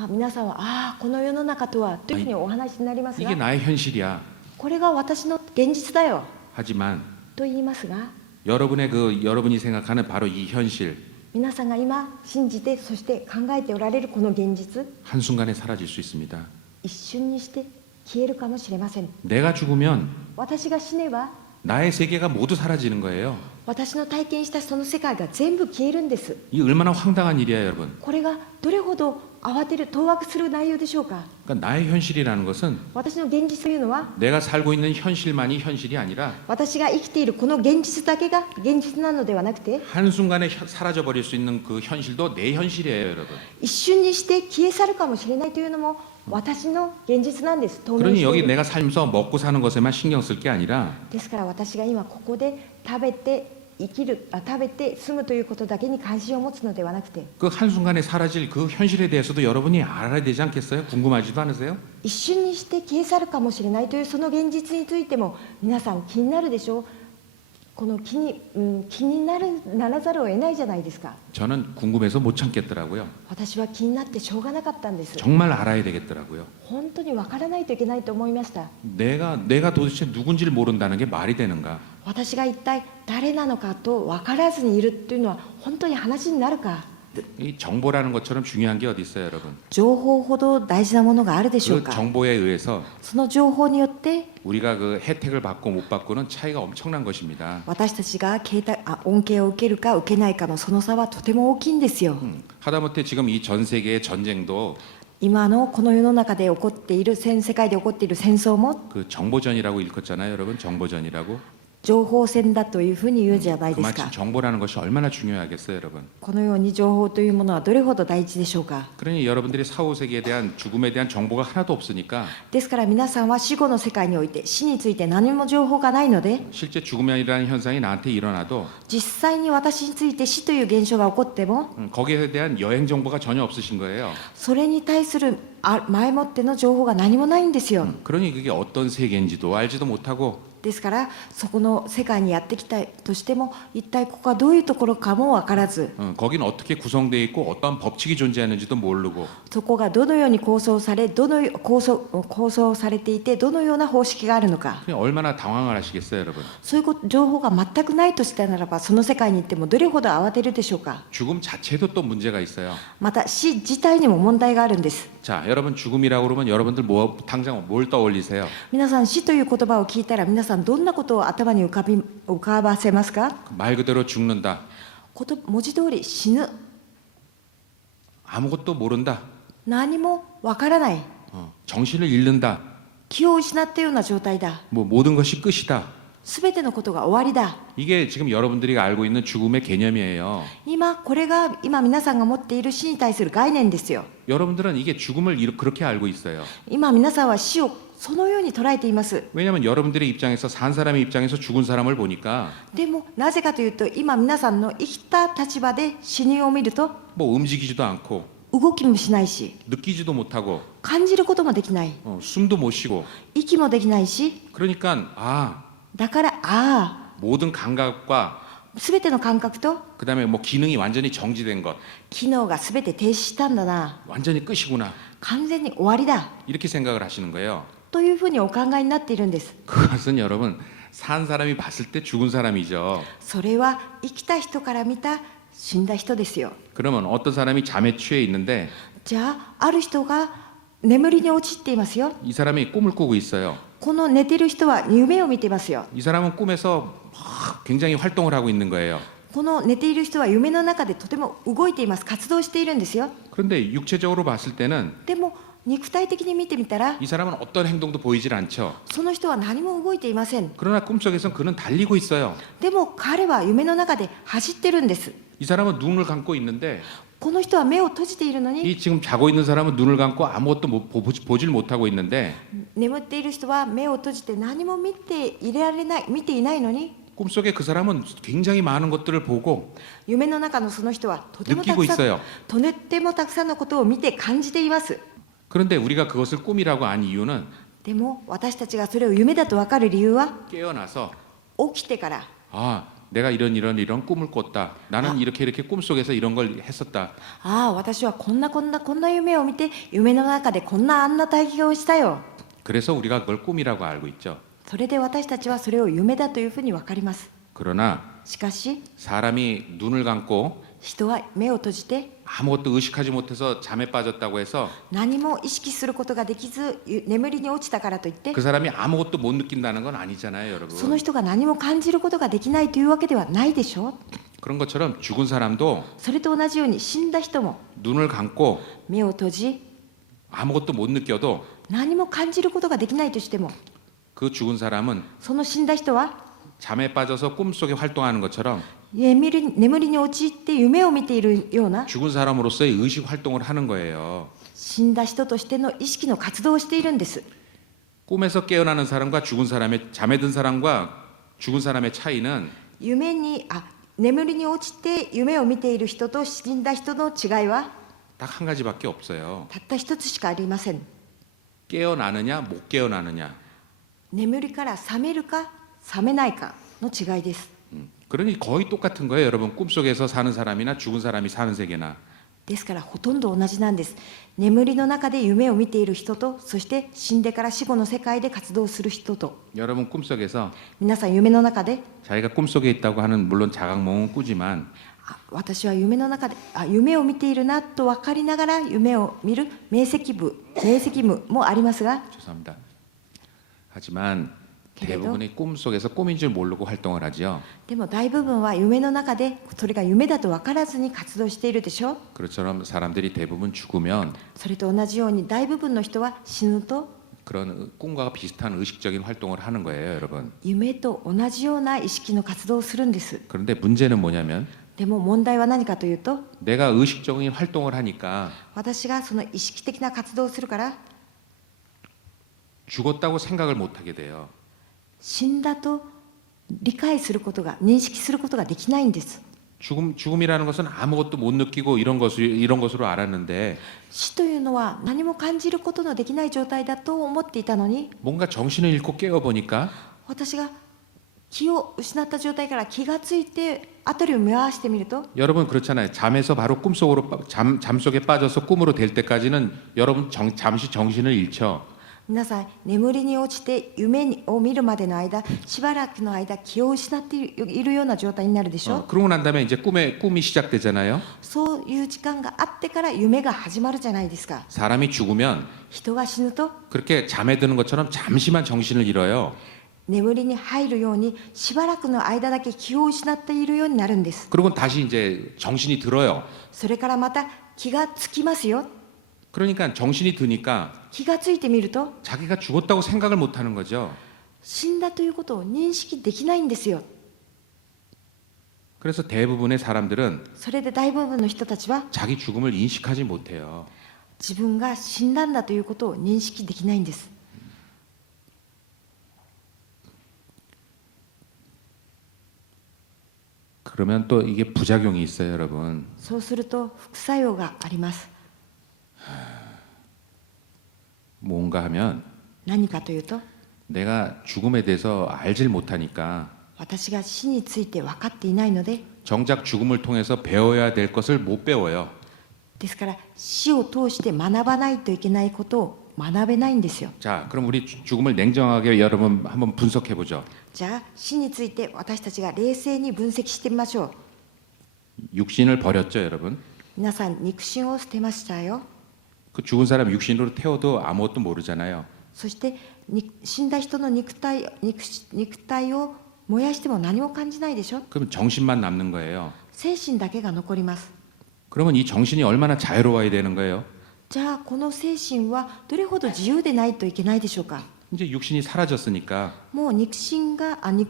皆さんはこの世の中とはというふうにお話になります 이게 が 나의 현실이야. これが私の現実だよ 하지만 と言いますが 여러분이 생각하는 바로 이 현실 皆さんが今信じてそして考えておられるこの現実 한순간에 사라질 수 있습니다. 一瞬にして消えるかもしれません 내가 죽으면 私が死ねば 나의 세계가 모두 사라지는 거예요. 私の体験したその世界が全部消えるんです 이 얼마나 황당한 일이야, 여러분. これがどれほど慌てる当惑する内容でしょうか 그러니까 나의 현실이라는 것은 私の現実というのは 내가 살고 있는 현실만이 현실이 아니라 私が生きているこの現実だけが現実なのではなくて 한순간에 사라져 버릴 수 있는 그 현실도 내 현실이에요, 여러분. 一瞬にして消え去るかもしれないというのも私の現実なんです。透明 그러니 してい 여기 る 내가 살면서 먹고 사는 것에만 신경 쓸 게 아니라 ですから私が今ここで食べて生きる食べて住むということだけに関心を持つのではなくて 그 한순간에 사라질 그 현실에 대해서도 여러분이 알아야 되지 않겠어요? 궁금하지도 않으세요? 一瞬にして消え去るかもしれないというその現実についても皆さん気になるでしょう。この気にならざるを得ないじゃないですか。 저는 궁금해서 못 참겠더라고요. 私は気になってしょうがなかったんです。 정말 알아야 되겠더라고요. 本当に分からないといけないと思いました。 내가 도대체 누군지를 모른다는 게 말이 되는가? 私が一体誰なのかと分からずにいるというのは本当に話になるか。 이 정보라는 것처럼 중요한 게 어디 있어요, 여러분? 情報ほど大事なものがあるでしょう 그 か。 정보에 의해서 その情報によって 우리가 그 혜택을 받고 못 받고는 차이가 엄청난 것입니다. 私たちが恩恵を受けるか受けないかのその差はとても大きいんですよ。 하다못해 지금 이 전 세계의 전쟁도 今のこの世の中で起こっている世界で起こっている戦争も 그 정보전이라고 일컫잖아요, 여러분. 정보전이라고. 情報戦だというふうに言うじゃないです 그마치 か。 정보라는 것이 얼마나 중요하겠어요, 여러분. このように情報というものはどれほど大事でしょうか。 그러니 여러분들이 사후 세계에 대한 죽음에 대한 정보가 하나도 없으니까 ですから皆さんは死後の世界において死について何も情報がないので 실제 죽음이라는 현상이 나한테 일어나도 実際に私について死という現象が起こっても 거기에 대한 여행 정보가 전혀 없으신 거예요. それに対する前もっての情報が何もないんですよ。 그러니 그게 어떤 세계인지도 알지도 못하고 ですからそこの世界にやってきたとしても一体ここはどういうところかも分からず 거기는 어떻게 구성되어 있고 어떤 법칙이 존재하는지도 모르고 そこがどのように構想され構想されていてどのような方式があるのか 그냥 얼마나 당황을 하시겠어요, 여러분. そういう情報が全くないとしたならばその世界に行ってもどれほど慌てるでしょうか。 죽음 자체도 또 문제가 있어요. また死自体にも問題があるんです。 자, 여러분 죽음이라고 그러면 여러분들 당장 뭘 떠올리세요? 皆さん死という言葉を聞いたら皆さんどんなことを頭に浮かばせますか。 말 그대로 죽는다. 文字通り死ぬ 아무것도 모른다. 何もわからない 정신을 잃는다. 気を失ったような状態だ 뭐 모든 것이 끝이다. 全てのことが終わりだ。 이게 지금 여러분들이 알고 있는 죽음의 개념이에요. 今これが今皆さんが持っている死に対する概念ですよ。 여러분들은 이게 죽음을 그렇게 알고 있어요. 今皆さんは死をそのように捉えています。 왜냐하면 여러분들의 입장에서 산 사람의 입장에서 죽은 사람을 보니까 でもなぜかというと今皆さんの生きた立場で死人を見ると 뭐 움직이지도 않고 動きもしないし 느끼지도 못하고 感じることもできない、 숨도 못 쉬고 息もできないし、 그러니까だから모든 감각과 全ての感覚と 그다음에 뭐 기능이 완전히 정지된 것 機能が全て停止したんだな、 완전히 끝이구나 完全に終わりだ 이렇게 생각을 하시는 거예요. というふうにお考えになっているんです。 그것은 여러분 산 사람이 봤을 때 죽은 사람이죠. それは生きた人から見た死んだ人ですよ。 그러면 어떤 사람이 잠에 취해 있는데 じゃあある人が眠りに陥っていますよ。 이 사람이 꿈을 꾸고 있어요. この寝てる人は夢を見ていますよ。 이 사람은 꿈에서 막 굉장히 활동을 하고 있는 거예요. この寝ている人は夢の中でとても動いています。活動しているんですよ。 그런데 육체적으로 봤을 때는 でも肉体的に見てみたら 이 사람은 어떤 행동도 보이질 않죠. その人は何も動いていません。 그러나 꿈속에선 그는 달리고 있어요. でも彼は夢の中で走ってるんです。 이 사람은 눈을 감고 있는데 この人は目を閉じているのに、 이 지금 자고 있는 사람은 눈을 감고 아무것도 보질 못하고 있는데 眠っている人は目を閉じて何も見ていないのに、 꿈속에 그 사람은 굉장히 많은 것들을 보고 夢の中のその人はとてもた 느끼고 くさん 있어요. とってもたくさんのことを見て感じています。 그런데 우리가 그것을 꿈이라고 안 이유는 でも私たちがそれを夢だと分かる理由は、 깨어나서 起きてから 내가 이런 꿈을 꿨다. 나는 이렇게 꿈속에서 이런 걸 했었다. 私はこんな夢を見て夢の中でこんなあんな体験をしたよ。 그래서 우리가 그걸 꿈이라고 알고 있죠. それで私たちはそれを夢だというふうに分かります。 그러나 しかし 사람이 눈을 감고 人は目を閉じて 아무것도 의식하지 못해서 잠에 빠졌다고 해서 何も意識することができず眠りに落ちたからといって 그 사람이 아무것도 못 느낀다는 건 아니잖아요, 여러분. その人が何も感じることができないというわけではないでしょう。 그런 것처럼 죽은 사람도 それと同じように死んだ人も 눈을 감고 目を閉じ 아무것도 못 느껴도 何も感じることができないとしても、 그 죽은 사람은 その死んだ人は 잠에 빠져서 꿈속에 활동하는 것처럼 眠りに陥って夢を見ているような 죽은 사람으로서의 의식 활동을 하는 거예요. 死んだ人としての意識の活動をしているんです。 꿈에서 깨어나는 사람과 죽은 사람의 잠에 든 사람과 죽은 사람의 차이는 眠りに落ちて夢を見ている人と死んだ人の違いは 딱 한 가지밖에 없어요. たった一つしかありません。 깨어나느냐 못 깨어나느냐. 眠りから覚めるか覚めないかの違いです。 그러니 거의 똑같은 거예요, 여러분. 꿈속에서 사는 사람이나 죽은 사람이 사는 세계나. ですからほとんど同じなんです。眠りの中で夢を見ている人と、そして死んでから死後の世界で活動する人と、 여러분 꿈속에서 皆さん夢の中で 자기가 꿈속에 있다고 하는 물론 자각몽은 꾸지만 私は夢の中で夢を見ているなと分かりながら夢を見る明晰夢もありますが、 죄송합니다. 하지만 그래도? 대부분이 꿈속에서 꿈인 줄 모르고 활동을 하죠. でも大部分は夢の中でそれが夢だと分からずに活動しているでしょう。 그것처럼 사람들이 대부분 죽으면 それと同じように大部分の人は死ぬと 그런 꿈과 비슷한 의식적인 활동을 하는 거예요, 여러분. 夢と同じような意識の活動をするんです。 그런데 문제는 뭐냐면 でも問題は何かというと、 내가 의식적인 활동을 하니까 私がその意識的な活動をするから 죽었다고 생각을 못 하게 돼요. 死んだと理解することが認識することができないんです。 죽음이라는 것은 아무것도 못 느끼고 이런 것으로 알았는데 死というのは何も感じることのできない状態だと思っていたのに、 뭔가 정신을 잃고 깨어 보니까 私が気を失った状態から気がついて辺りを見回してみると、 여러분 그렇잖아요. 잠에서 바로 꿈속으로 잠속에 빠져서 꿈으로 될 때까지는 여러분 잠시 정신을 잃죠. 皆さん眠りに落ちて夢を見るまでの間、しばらくの間気を失っているような状態になるでしょう。 그러고 난 다음에 이제 꿈이 시작되잖아요. そういう時間があってから夢が始まるじゃないですか。 사람이 죽으면 人が死ぬと 그렇게 잠에 드는 것처럼 잠시만 정신을 잃어요. 眠りに入るようにしばらくの間だけ気を失っているようになるんです。 그리고 다시 이제 정신이 들어요. それからまた気がつきますよ。 그러니까 정신이 드니까 気がついてみると 자기가 죽었다고 생각을 못 하는 거죠. 死んだということを認識できないんですよ。 그래서 대부분의 사람들은 それで大部分の人たちは 자기 죽음을 인식하지 못해요. 自分が死んだんだということを認識できないんです。 그러면 또 이게 부작용이 있어요, 여러분. そうすると副作用があります。 뭔가 하면 何かというと、 내가 죽음에 대해서 알질 못하니까 私が死について分かっていないので、 정작 죽음을 통해서 배워야 될 것을 못 배워요. ですから死を通して学ばないといけないことを学べないんですよ。 자, 그럼 우리 죽음을 냉정하게 여러분 한번 분석해 보죠. じゃあ死について私たちが冷静に分析してみましょう。 육신을 버렸죠, 여러분. 皆さん肉親を捨てましたよ。 그 죽은 사람 육신으로 태워도 아무것도 모르잖아요. そして死んだ人の肉体を燃やしても何も感じないでしょ。 그럼 정신만 남는 거예요. 精神だけが残ります。 그러면 이 정신이 얼마나 자유로워야 되는 거예요? じゃあこの精神はどれほど自由でないといけないでしょうか。 이제 육신이 사라졌으니까 もう肉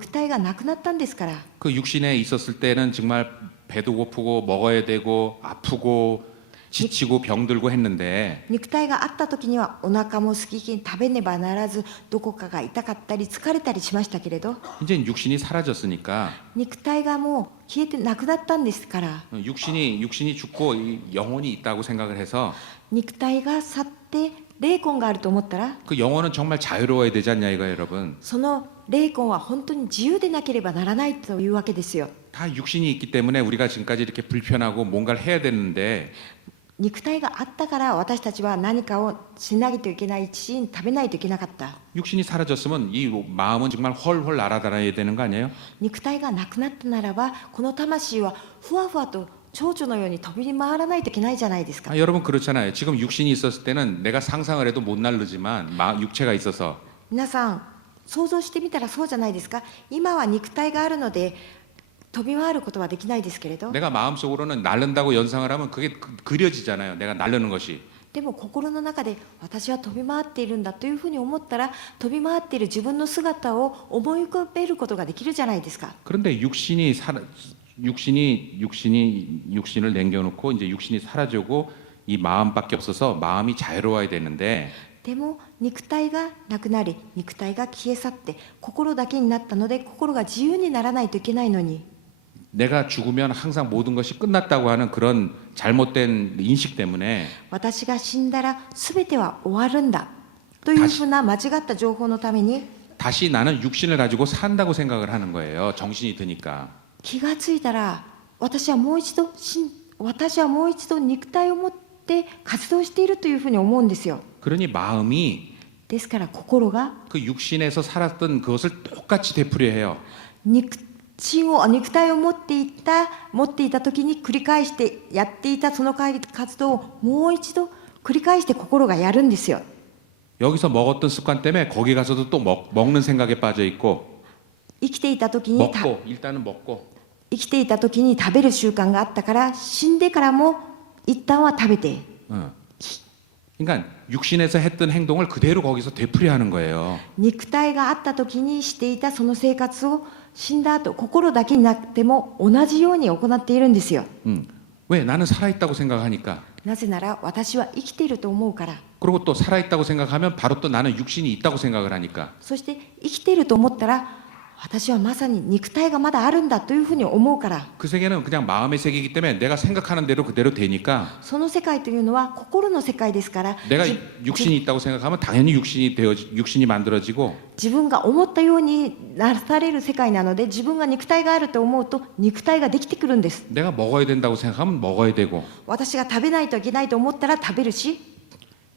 体がなくなったんですから。 그 육신에 있었을 때는 정말 배도 고프고 먹어야 되고 아프고 지치고 병들고 했는데 肉体があった時にはお腹もすき食べねばならず、どこかが痛かったり疲れたりしましたけれど、 이제 육신이 사라졌으니까 肉体がもう消えてなくなったんですから、 육신이 죽고 이 영혼이 있다고 생각을 해서 肉体が去って霊魂があると思ったら、 그 영혼은 정말 자유로워야 되지 않냐 이거 여러분. その霊魂は本当に自由でなければならないというわけですよ。 다 육신이 있기 때문에 우리가 지금까지 이렇게 불편하고 뭔가를 해야 되는데 肉体があったから私たちは何かをしないといけないし、食べないといけなかった。 육신이 사라졌으면 이 마음은 정말 훨훨 날아다녀야 되는 거 아니에요? 肉体がなくなったならば、この魂はふわふわと蝶々のように飛び回らないといけないじゃないですか。 여러분 그렇잖아요. 지금 육신이 있었을 때는 내가 상상을 해도 못 날르지만 육체가 있어서 皆さん想像してみたらそうじゃないですか。今は肉体があるので飛び回ることはできないですけれど、 내가 마음속으로는 날른다고 연상을 하면 그게 그려지잖아요. 내가 날르는 것이. でも心の中で私は飛び回っているんだというふうに思ったら、飛び回っている自分の姿を思い浮かべることができるじゃないですか。 그런데 육신을 남겨놓고 이제 육신이 사라지고 이 마음밖에 없어서 마음이 자유로워야 되는데 でも肉体がなくなり、肉体が消え去って心だけになったので、心が自由にならないといけないのに、 내가 죽으면 항상 모든 것이 끝났다고 하는 그런 잘못된 인식 때문에 私が死んだら全ては終わるんだというふうな間違った情報のために、 다시 나는 육신을 가지고 산다고 생각을 하는 거예요. 정신이 드니까. 気がついたら私はもう一度肉体を持って活動しているというふうに思うんですよ。 그러니 마음이 ですから心が 그 육신에서 살았던 그것을 똑같이 되풀이해요. 肉体を持っていた時に繰り返してやっていたその活動をもう一度繰り返して心がやるんですよ。 여기서 먹었던 습관 때문에 거기 가서도 또 먹는 생각에 빠져 있고 生きていた時に 일단은 먹고 生きていた時に食べる習慣があったから、死んでからも一旦は食べて、 그러니까 육신에서 했던 행동을 그대로 거기서 되풀이하는 거예요. 肉体があった時にしていたその生活を死んだ後心だけになっても同じように行っているんですよ。 왜? 나는 살아있다고 생각하니까. なぜなら私は生きていると思うから。 그리고 또 살아있다고 생각하면 바로 또 나는 육신이 있다고 생각을 하니까. そして生きていると思ったら私はまさに肉体がまだあるんだというふうに思うから。 그 세계는 그냥 마음의 세계이기 때문에 내가 생각하는 대로 그대로 되니까 その世界というのは心の世界ですから、 내가 육신이 있다고 생각하면 당연히 육신이 만들어지고 自分が思ったようになされる世界なので、自分が肉体があると思うと肉体ができてくるんです。 내가 먹어야 된다고 생각하면 먹어야 되고 私が食べないといけないと思ったら食べるし、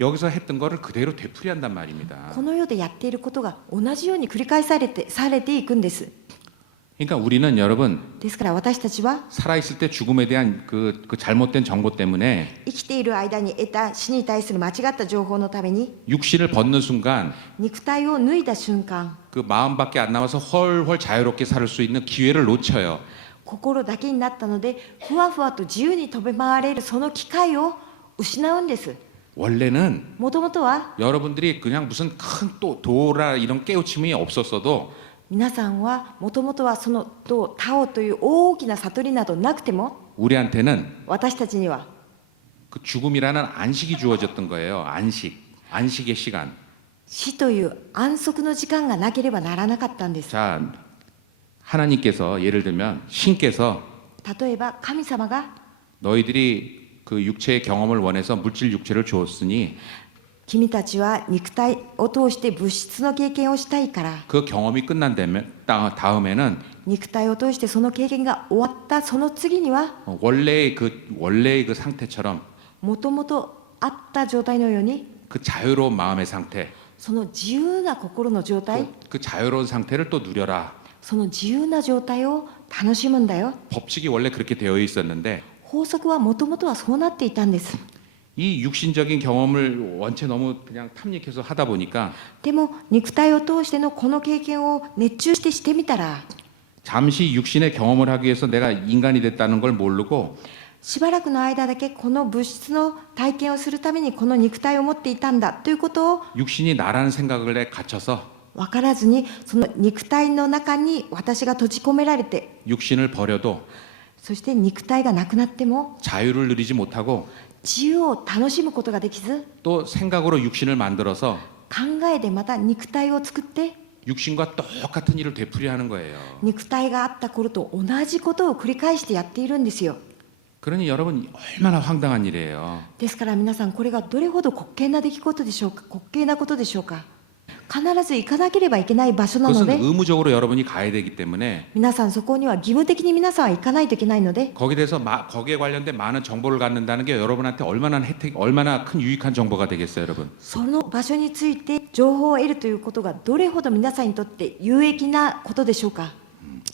여기서 했던 거를 그대로 되풀이한단 말입니다. この世でやっていることが同じように繰り返されていくんです。 그러니까 우리는 여러분 ですから私たちは 살아있을 때 죽음에 대한 그 잘못된 정보 때문에 生きている間に得た死に対する間違った情報のために、 육신을 벗는 순간 肉体を脱いだ瞬間、 그 마음밖에 안 남아서 훨훨 자유롭게 살 수 있는 기회를 놓쳐요. 心だけになったのでふわふわと自由に飛び回れるその機会を失うんです。 원래는 もともとは 여러분들이 그냥 무슨 큰 또 도라 이런 깨우침이 없었어도 皆さんはもともとはそのとタオという大きな悟りなどなくても 우리한테는 私たちには 그 죽음이라는 안식이 주어졌던 거예요. 안식의 시간. 死という安息の時間がなければならなかったんです。 자, 하나님께서 예를 들면 신께서 例えば神様が 너희들이 그 육체의 경험을 원해서 물질 육체를 주었으니 君たちは肉体を通して物質の経験をしたいから 그 경험이 끝난 다음에는 肉体を通してその経験が終わったその次には 원래의 그 상태처럼 もともとあった状態のように 그 자유로운 마음의 상태, その自由な心の状態 그 자유로운 상태를 또 누려라. その自由な状態を楽しむんだよ。 법칙이 원래 그렇게 되어 있었는데 法則はもともとはそうなっていたんです。 이 육신적인 경험을 원체 너무 그냥 탐닉해서 하다 보니까 でも肉体を通してのこの経験を熱中してみたら 잠시 육신의 경험을 하기 위해서 내가 인간이 됐다는 걸 모르고 しばらくの間だけこの物質の体験をするためにこの肉体を持っていたんだということを 육신이 나라는 생각을 갇혀서 分からずにその肉体の中に私が閉じ込められて 육신을 버려도 そして肉体がなくなっても 자유를 누리지 못하고 自由を楽しむことができず 또 생각으로 육신을 만들어서 考えでまた肉体を作って 육신과 똑같은 일을 되풀이하는 거예요. 肉体があった頃と同じことを繰り返してやっているんですよ。 그러니 여러분 얼마나 황당한 일이에요. ですから皆さんこれがどれほど滑稽な出来事でしょうか、滑稽なことでしょうか。必ず行かなければいけない場所なの 그것은 で 의무적으로 여러분이 가야 되기 때문에 皆さんそこには義務的に皆さんは行かないといけないので 거기에 대해서 거기에 관련된 많은 정보를 갖는다는 게 여러분한테 얼마나 큰 유익한 정보가 되겠어요, 여러분. その場所について情報を得るということがどれほど皆さんにとって有益なことでしょうか。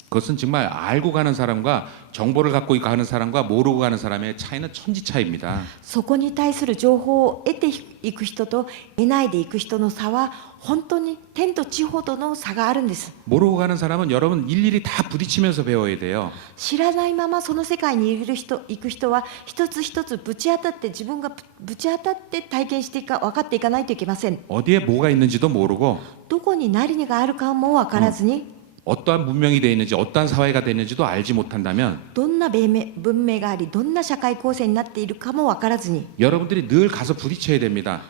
그것은 정말 알고 가는 사람과 정보를 갖고 가는 사람과 모르고 가는 사람의 차이는 천지 차이입니다. そこに対する情報を得ていく人と得ないでいく人の差は本当に天と地ほどの差があるんです。 모르고 가는 사람은 여러분 일일이 다 부딪히면서 배워야 돼요. 知らないままその世界に行く人は一つ一つぶち当たって自分がぶち当たって体験して分かっていかないといけません。 어디에 뭐가 있는지도 모르고 どこに何があるかも分からずに、 어떠한 문명이 되어 있는지 어떠한 사회가 되어 있는지도 알지 못한다면 どんな文明がありどんな社会構成になっているかも分からずに 여러분들이 늘 가서 부딪혀야 됩니다.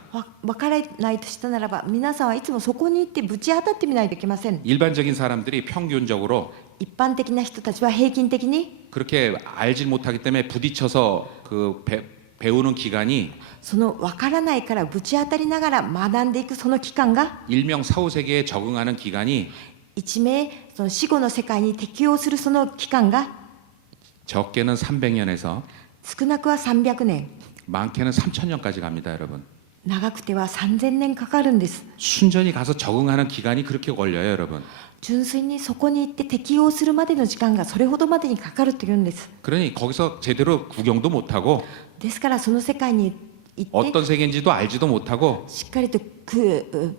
分からないとしたならば皆さんはいつもそこに行ってぶち当たってみないといけません。 일반적인 사람들이 평균적으로 一般的な人たちは平均的に 그렇게 알지 못하기 때문에 부딪혀서 배우는 기간이 その分からないからぶち当たりながら学んでいくその期間が 일명 사후 세계에 적응하는 기간이 一名その死後の世界に適応するその期間が 적게는 300년에서 少なくは300年 많게는 3000년까지 갑니다, 여러분. 長くては3000年かかるんです。 순전히 가서 적응하는 기간이 그렇게 걸려요, 여러분. 純粋にそこに行って適応するまでの時間がそれほどまでにかかるというんです。 그러니 거기서 제대로 구경도 못하고 ですからその世界に行って 어떤 세계인지도 알지도 못하고 しっかりと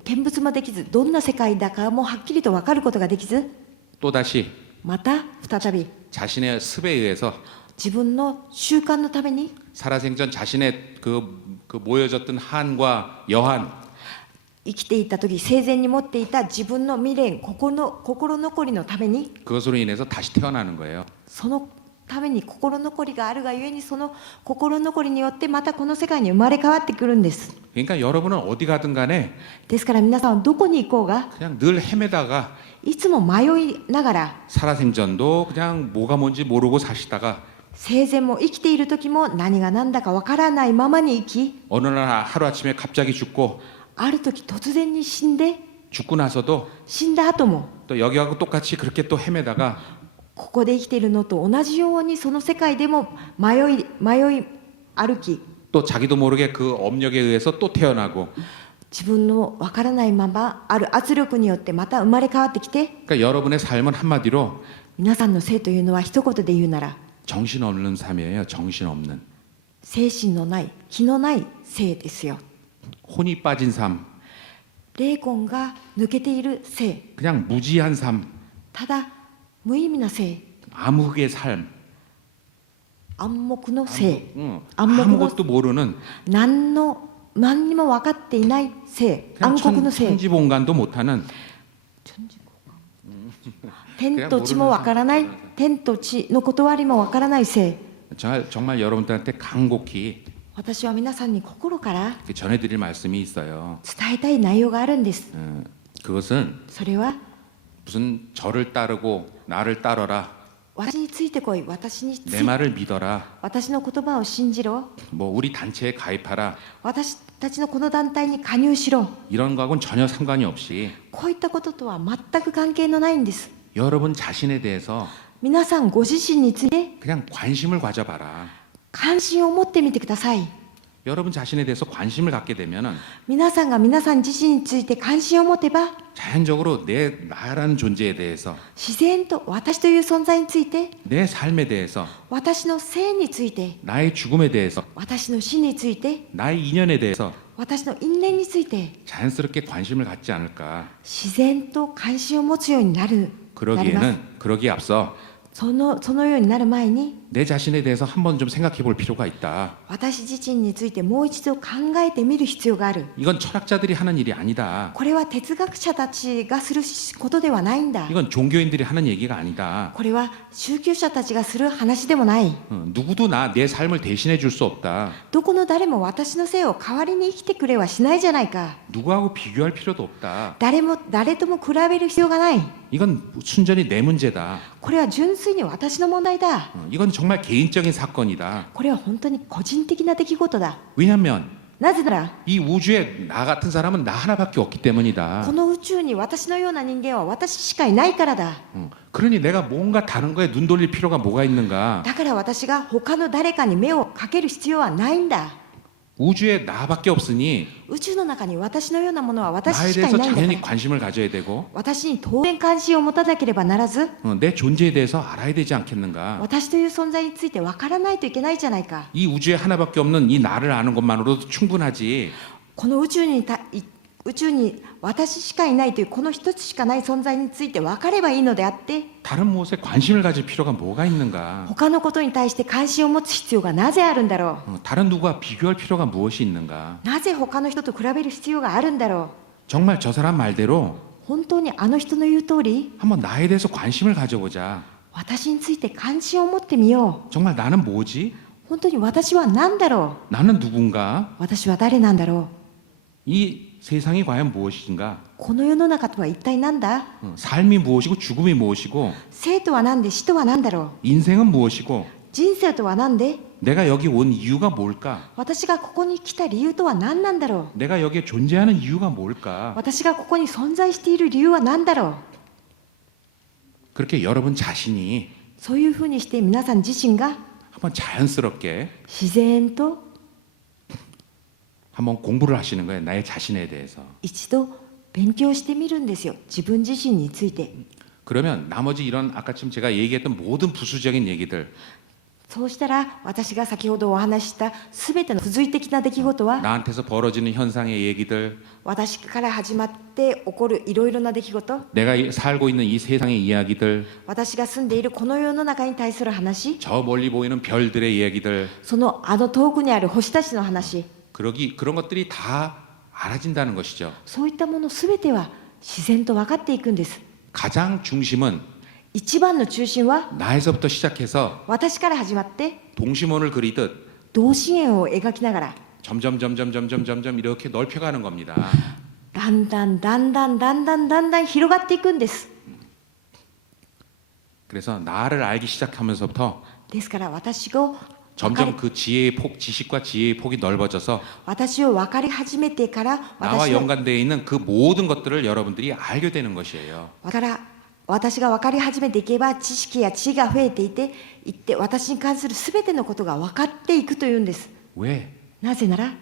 見物もできずどんな世界だかもはっきりと分かることができず 또다시 また再び 자신의 습에 의해서 自分の習慣のために 살아생전 자신의 그 모여졌던 한과 여한 生きていた時生前に持っていた自分の未練心残りのために 그것으로 인해서 다시 태어나는 거예요. そのために心残りがあるがゆえにその心残りによってまたこの世界に生まれ変わってくるんです。 그러니까 여러분은 어디 가든 간에 ですから皆さんはどこに行こうが 그냥 늘 헤매다가 いつも迷いながら 살아생전도 그냥 뭐가 뭔지 모르고 사시다가 生前も生きている時も何が何だかわからないままに生き 어느 날 하루아침에 갑자기 죽고 ある時突然に死んで 죽고 나서도 死んだ後も 또 여기하고 똑같이 그렇게 또 헤매다가 ここで生きているのと同じようにその世界でも迷い歩き 또 자기도 모르게 그 업력에 의해서 또 태어나고 自分のわからないままある圧力によってまた生まれ変わってきて 그러니까 여러분의 삶은 한마디로 皆さんの生というのは一言で言うなら 정신없는 삶이에요. 정신없는 精神のない気のない生ですよ。 혼이 빠진 삶 霊魂が抜けている生 그냥 무지한 삶 ただ無意味な生 암흑의 삶 暗黙の生 응. 暗黙の 아무것도 모르는 何の何にも分かっていない性、 그냥 暗黒の性、 천지봉간도 못하는 天と地も分からない、天と地の断りも分からない性。 정말 여러분들한테 간곡히 私は皆さんに心から 전해드릴 말씀이 있어요. 伝えたい内容があるんです。 그것은 それは 무슨 저를 따르고 나를 따르라, 私についてこい、私につ 내 い 말을 믿어라, 私の言葉を信じろ、 뭐 우리 단체에 가입하라, 私たちのこの団体に加入しろ、 이런 거하고는 전혀 상관이 없이 こういったこととは全く関係のないんです。 여러분 자신에 대해서 皆さんご自身について 그냥 관심을 가져봐라. 関心を持ってみてください。 여러분 자신에 대해서 관심을 갖게 되면은 皆さんが皆さん自身について関心を持てば 자연적으로 나라는 존재에 대해서, 自然と私という存在について、 내 삶에 대해서, 私の生について、 나의 죽음에 대해서, 私の死について、 나의 인연에 대해서 私の因縁について 자연스럽게 관심을 갖지 않을까. 自然と関心を持つようになります。 그러기에 앞서 そのようになる前に 내 자신에 대해서 한번 좀 생각해 볼 필요가 있다. 私自身についてもう一度考えてみる必要がある。 이건 철학자들이 하는 일이 아니다. これは哲学者たちがすることではないんだ。 이건 종교인들이 하는 얘기가 아니다. これは宗教者たちがする話でもない。 누구도 내 삶을 대신해 줄 수 없다. どこの誰も私の生を代わりに生きてくれはしないじゃないか。 누구하고 비교할 필요도 없다. 誰とも比べる必要がない。 이건 순전히 내 문제다. これは純粋に私の問題だ。 이건 정말 개인적인 사건이다. これは本当に個人的な出来事だ。 왜냐하면 なぜなら 이 우주에 나 같은 사람은 나 하나밖에 없기 때문이다. この宇宙に私のような人間は私しかいないからだ。 그러니 내가 뭔가 다른 거에 눈 돌릴 필요가 뭐가 있는가. だから私が他の誰かに目をかける必要はないんだ。 우주에 나밖에 없으니 宇宙の中に私のようなものは私 나에 しかい 대해서 ないんだか 당연히 ら、 관심을 가져야 되고 私に当然関心を持たなければならず、 내 존재에 대해서 알아야 되지 않겠는가. 私という存在について分からないといけないじゃないか。 이 우주에 하나밖에 없는 이 나를 아는 것만으로도 충분하지. この宇宙に私しかいないというこの一つしかない存在について分かればいいのであって、 다른 무엇에 관심을 가질 필요가 뭐가 있는가. 他のことに対して関心を持つ必要がなぜあるんだろ 다른 누구와 비교할 필요가 무엇이 있는가. う。なぜ他の人と比べる必要があるんだろ 정말 저 사람 말대로 う。本当にあの人の言う通り、 한번 나에 대해서 관심을 가져보자. 私について関心を持ってみよう。 정말 나는 뭐지? 本当に私は何だろ 나는 누군가? う。私は誰なんだろう。 이 세상이 과연 무엇인가? この世の中とは一体何だ。 삶이 무엇이고 죽음이 무엇이고 生とは何で死とは何だろ 인생은 무엇이고 う。人生とは何で、 내가 여기 온 이유가 뭘까? 私がここに来た理由とは何なんだろう。 내가 여기에 존재하는 이유가 뭘까? 私がここに存在している理由は何だろう。 그렇게 여러분 자신이 そういうふうにして皆さん自身が 한번 자연스럽게 自然と 한번 공부를 하시는 거예요. 나의 자신에 대해서. 一度勉強してみるんですよ。自分自身について。 그러면 나머지 이런 아까쯤 제가 얘기했던 모든 부수적인 얘기들, そうしたら私が先ほどお話しした全ての付随的な出来事は 나한테서 벌어지는 현상의 얘기들, 私から始まって起こるいろいろな出来事、 내가 살고 있는 이 세상의 이야기들, 私が住んでいるこの世の中に対する話、 저 멀리 보이는 별들의 이야기들, その遠くにある星たちの話、 그런 것들이 다 알아진다는 것이죠. そういったもの全ては自然と分かっていくんです。 가장 중심은 一番の中心は 나에서부터 시작해서 私から始まって 동심원을 그리듯 同心円を描きながら 점점 이렇게 넓혀가는 겁니다. だんだん広がっていくんです。 그래서 나를 알기 시작하면서부터 ですから私を 점점 그 지식과 지혜의 폭이 넓어져서 私を分かり始めてから 나와 연관되어 있는 그 모든 것들을 여러분들이 알게 되는 것이에요. 私が分かり始めていけば知識や知恵が増えていって私に関する全てのことが分かっていくというんです。 왜? なぜなら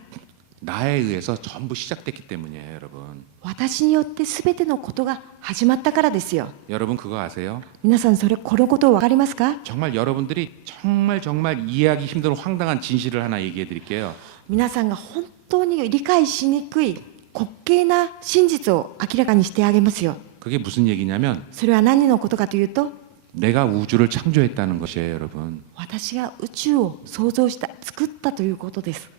나에 의해서 전부 시작됐기 때문이에요, 여러분. 私によって全てのことが始まったからですよ。 여러분 그거 아세요? 皆さんこのことを分かりますか？ 정말 여러분들이 정말 이해하기 힘든 황당한 진실을 하나 얘기해 드릴게요. 皆さんが本当に理解しにくい滑稽な真実を明らかにしてあげますよ。 그게 무슨 얘기냐면 それは何のことかというと、 내가 우주를 창조했다는 것이에요, 여러분. 私が宇宙を創造した作ったということです。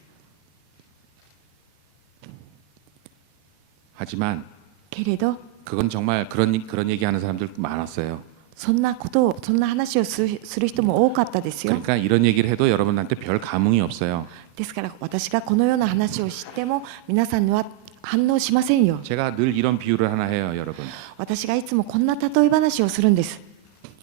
하지만 けれど 그건 정말 그런 얘기하는 사람들 많았어요. そんなことをそんな話をする人も多かったですよ。 그러니까 이런 얘기를 해도 여러분한테 별 감흥이 없어요. ですから私がこのような話を知っても皆さんには反応しませんよ。 제가 늘 이런 비유를 하나 해요, 여러분. 私がいつもこんな例え話をするんです。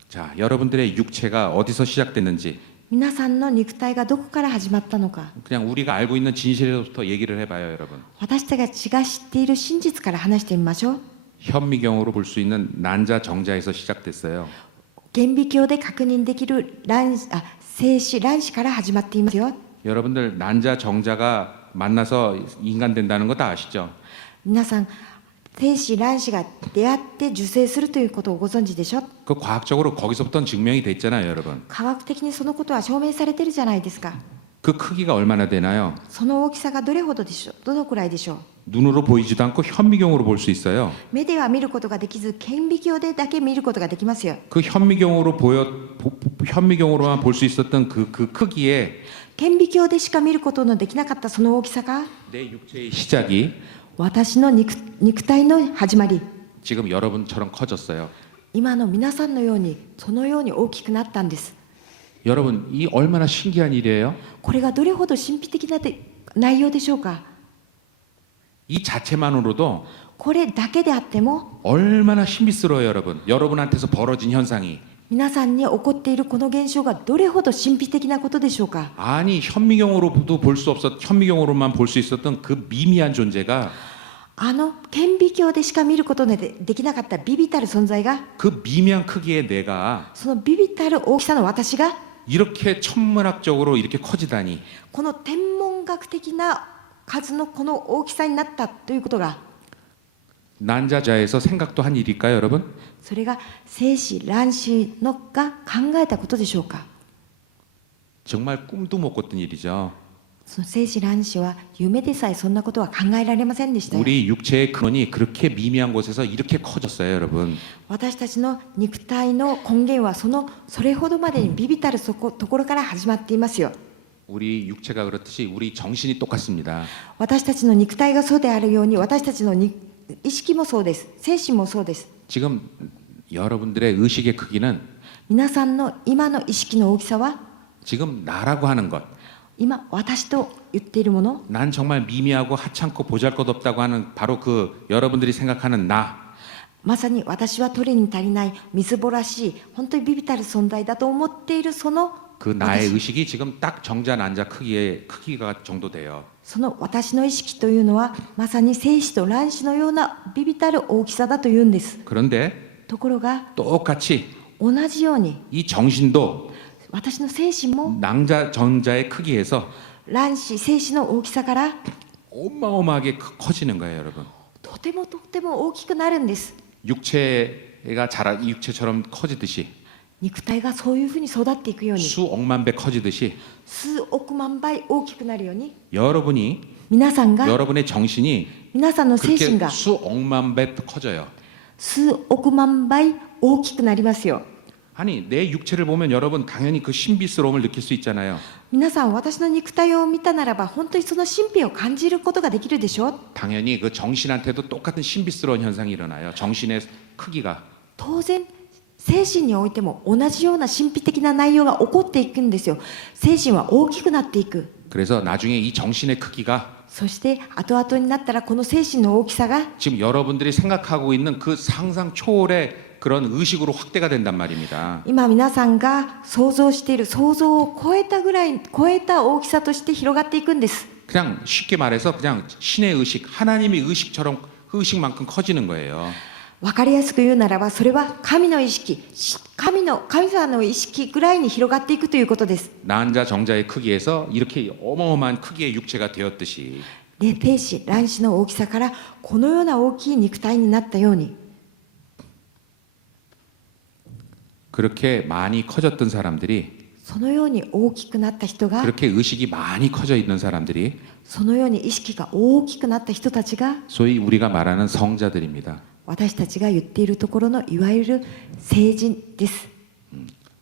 자, 여러분들의 육체가 어디서 시작됐는지 皆さんの肉体がどこから始まったのか、 그냥 우리가 알고 있는 진실에서부터 얘기를 해봐요, 여러분. 私たちが知っている真実から話してみましょう。 현미경으로 볼 수 있는 난자 정자에서 시작됐어요. 顕微鏡で確認できる精子卵子から始まっていますよ。 여러분들 난자 정자가 만나서 인간 된다는 거 다 아시죠? 皆さん精子卵子が出会って受精するということをご存知でしょ。 그 과학적으로 거기서부터는 증명이 됐잖아요, 여러분. 科学的にそのことは証明されてるじゃないですか。 그 크기가 얼마나 되나요? その大きさがどれほどでしょう。どのくらいでしょう。 눈으로 보이지도 않고 현미경으로 볼 수 있어요. 目では見ることができず顕微鏡でだけ見ることができますよ。 그 현미경으로만 볼 수 있었던 그 크기에 顕微鏡でしか見ることのできなかったその大きさが 내 육체의 시작이 私の肉体の始まり、 지금 여러분처럼 커졌어요. 今の皆さんのようにそのように大きくなったんです。 여러분, 이 얼마나 신기한 일이에요? これがどれほど神秘的な内容でしょうか。 이 자체만으로도 これだけであっても 얼마나 신비스러워요, 여러분. 여러분한테서 벌어진 현상이. 皆さんに起こっているこの現象がどれほど神秘的なことでしょうか。 아니, 현미경으로만 볼 수 있었던 그 미미한 존재가 顕微鏡でしか見ることのできなかったビビたる存在が、 그 미미한 크기의 내가 そのビビたる大きさの私が 이렇게 천문학적으로 이렇게 커지다니. この天文学的な数のこの大きさになったということが、 난자자에서 생각도 한 일일까요, 여러분? それが精子卵子のが考えたことでしょうか。 정말 꿈도 못 꿨던 일이죠. その精子卵子は夢でさえそんなことは考えられませんでしたよ。 우리 육체의 근원이 그렇게 미미한 곳에서 이렇게 커졌어요, 여러분. 私たちの肉体の根源はそれほどまでにビビたるところから始まっていますよ。 우리 육체가 그렇듯이 우리 정신이 똑같습니다. 私たちの肉体がそうであるように私たちの意識もそうです。精神もそうです。 지금 여러분들의 의식의 크기는 皆さんの今の意識の大きさは 지금 나라고 하는 것. 今私と言っているもの、 난 정말 미미하고 하찮고 보잘것없다고 하는 바로 그 여러분들이 생각하는 나. まさに私は取りに足りないみすぼらしい本当にビビたる存在だと思っているその 그 나의 의식이 지금 딱 정자 난자 크기가 정도 돼요. その私の意識というのはまさに精子と卵子のようなビビたる大きさだというんです。 그런데 ところが 똑같이 同じように 이 정신도 私の精神も 낭자 정자의 크기에서 卵子精子の大きさから 어마어마하게 커지는 거예요, 여러분. とてもとても大きくなるんです。 육체처럼 커지듯이 肉体がそういうふうに育っていくように 수억만 배 커지듯이 数億万倍大きくなるように 여러분이 皆さんが 여러분의 정신이 皆さんの精 그렇게 神が 수억만 배 커져요. 数億万倍大きくなりますよ。 아니, 내 육체를 보면 여러분 당연히 그 신비스러움을 느낄 수 있잖아요. 皆さん私の肉体を見たならば本当にその神秘を感じることができるでしょう。 당연히 그 정신한테도 똑같은 신비스러운 현상이 일어나요. 정신의 크기가. 当然精神においても同じような神秘的な内容が起こっていくんですよ。精神は大きくなっていく。 그래서 나중에 이 정신의 크기가 そして後々になったらこの精神の大きさが 지금 여러분들이 생각하고 있는 그 상상 초월의 그런 의식으로 확대가 된단 말입니다. 今皆さんが想像している想像を超えた大きさとして広がっていくんです。 그냥 쉽게 말해서 그냥 신의 의식, 하나님의 의식처럼 그 의식만큼 커지는 거예요. 分かりやすく言うならばそれは神の意識、神様の意識ぐらいに広がっていくということです。 난자 정자의 크기에서 이렇게 어마어마한 크기의 육체가 되었듯이 で精子卵子の大きさからこのような大きい肉体になったように 그렇게 많이 커졌던 사람들이 そのように大きくなった人が 그렇게 의식이 많이 커져 있는 사람들이 そのように意識が大きくなった人たちが 소위 우리가 말하는 성자들입니다. 私たちが言っているところのいわゆる聖人です。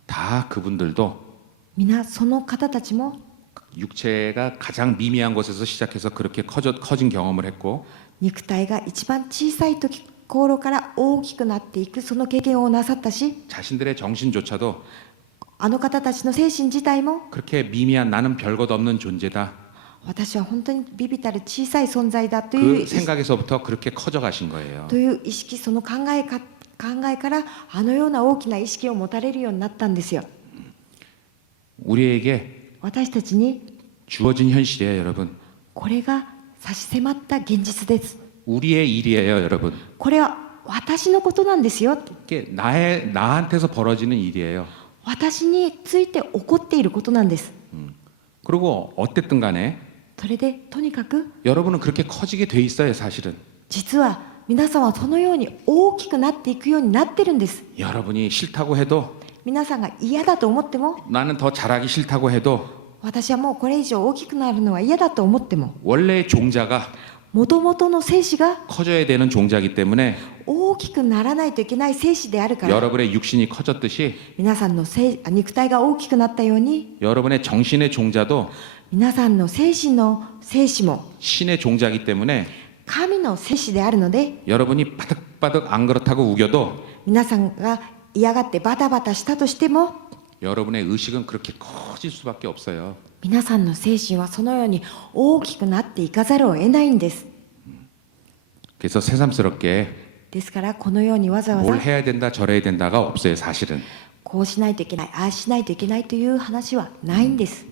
다 그분들도 皆その方たちも 육체가 가장 미미한 곳에서 시작해서 그렇게 커진 경험을 했고 肉体が一番小さい時頃から大きくなっていくその経験をなさったし、 자신들의 정신조차도 あの方たちの精神自体も 그렇게 미미한 나는 별것 없는 존재다. 私は本当に微々たる小さい存在だとい 그 う 생각에서부터 그렇게 커져 가신 거예요. という意識、その考えからあのような大きな意識を持たれるようになったんですよ。 우리에게 私たちに 주어진 현실이에요, 여러분. これが差し迫った現実です。 우리의 일이에요, 여러분. これは私のことなんですよ。 이게 나한테서 벌어지는 일이에요. 私について起こっていることなんです。 그리고 어쨌든 간에 それでとにかく 여러분은 그렇게 커지게 돼 있어요, 사실은. 実は皆さんはそのように大きくなっていくようになってるんです。 여러분이 싫다고 해도 皆さんが嫌だと思っても、 나는 더 잘하기 싫다고 해도 私はもうこれ以上大きくなるのは嫌だと思っても、 원래의 종자가 もともとの精子が 커져야 되는 종자이기 때문에 大きくならないといけない精子であるから、 여러분의 육신이 커졌듯이 皆さんの肉体が大きくなったように、 여러분의 정신의 종자도 皆さんの精神の精子も 신의 종자이기 때문에 神の精子であるので、 여러분이 바득바득 안 그렇다고 우겨도 皆さんが嫌がってバタバタしたとしても、 여러분의 의식은 그렇게 커질 수밖에 없어요. 皆さんの精神はそのように大きくなっていかざるを得ないんです。 그래서 새삼스럽게 ですからこのようにわざわざ 뭘 해야 된다 저래야 된다가 없어요, 사실은. こうしないといけない、ああしないといけないという話はないんです。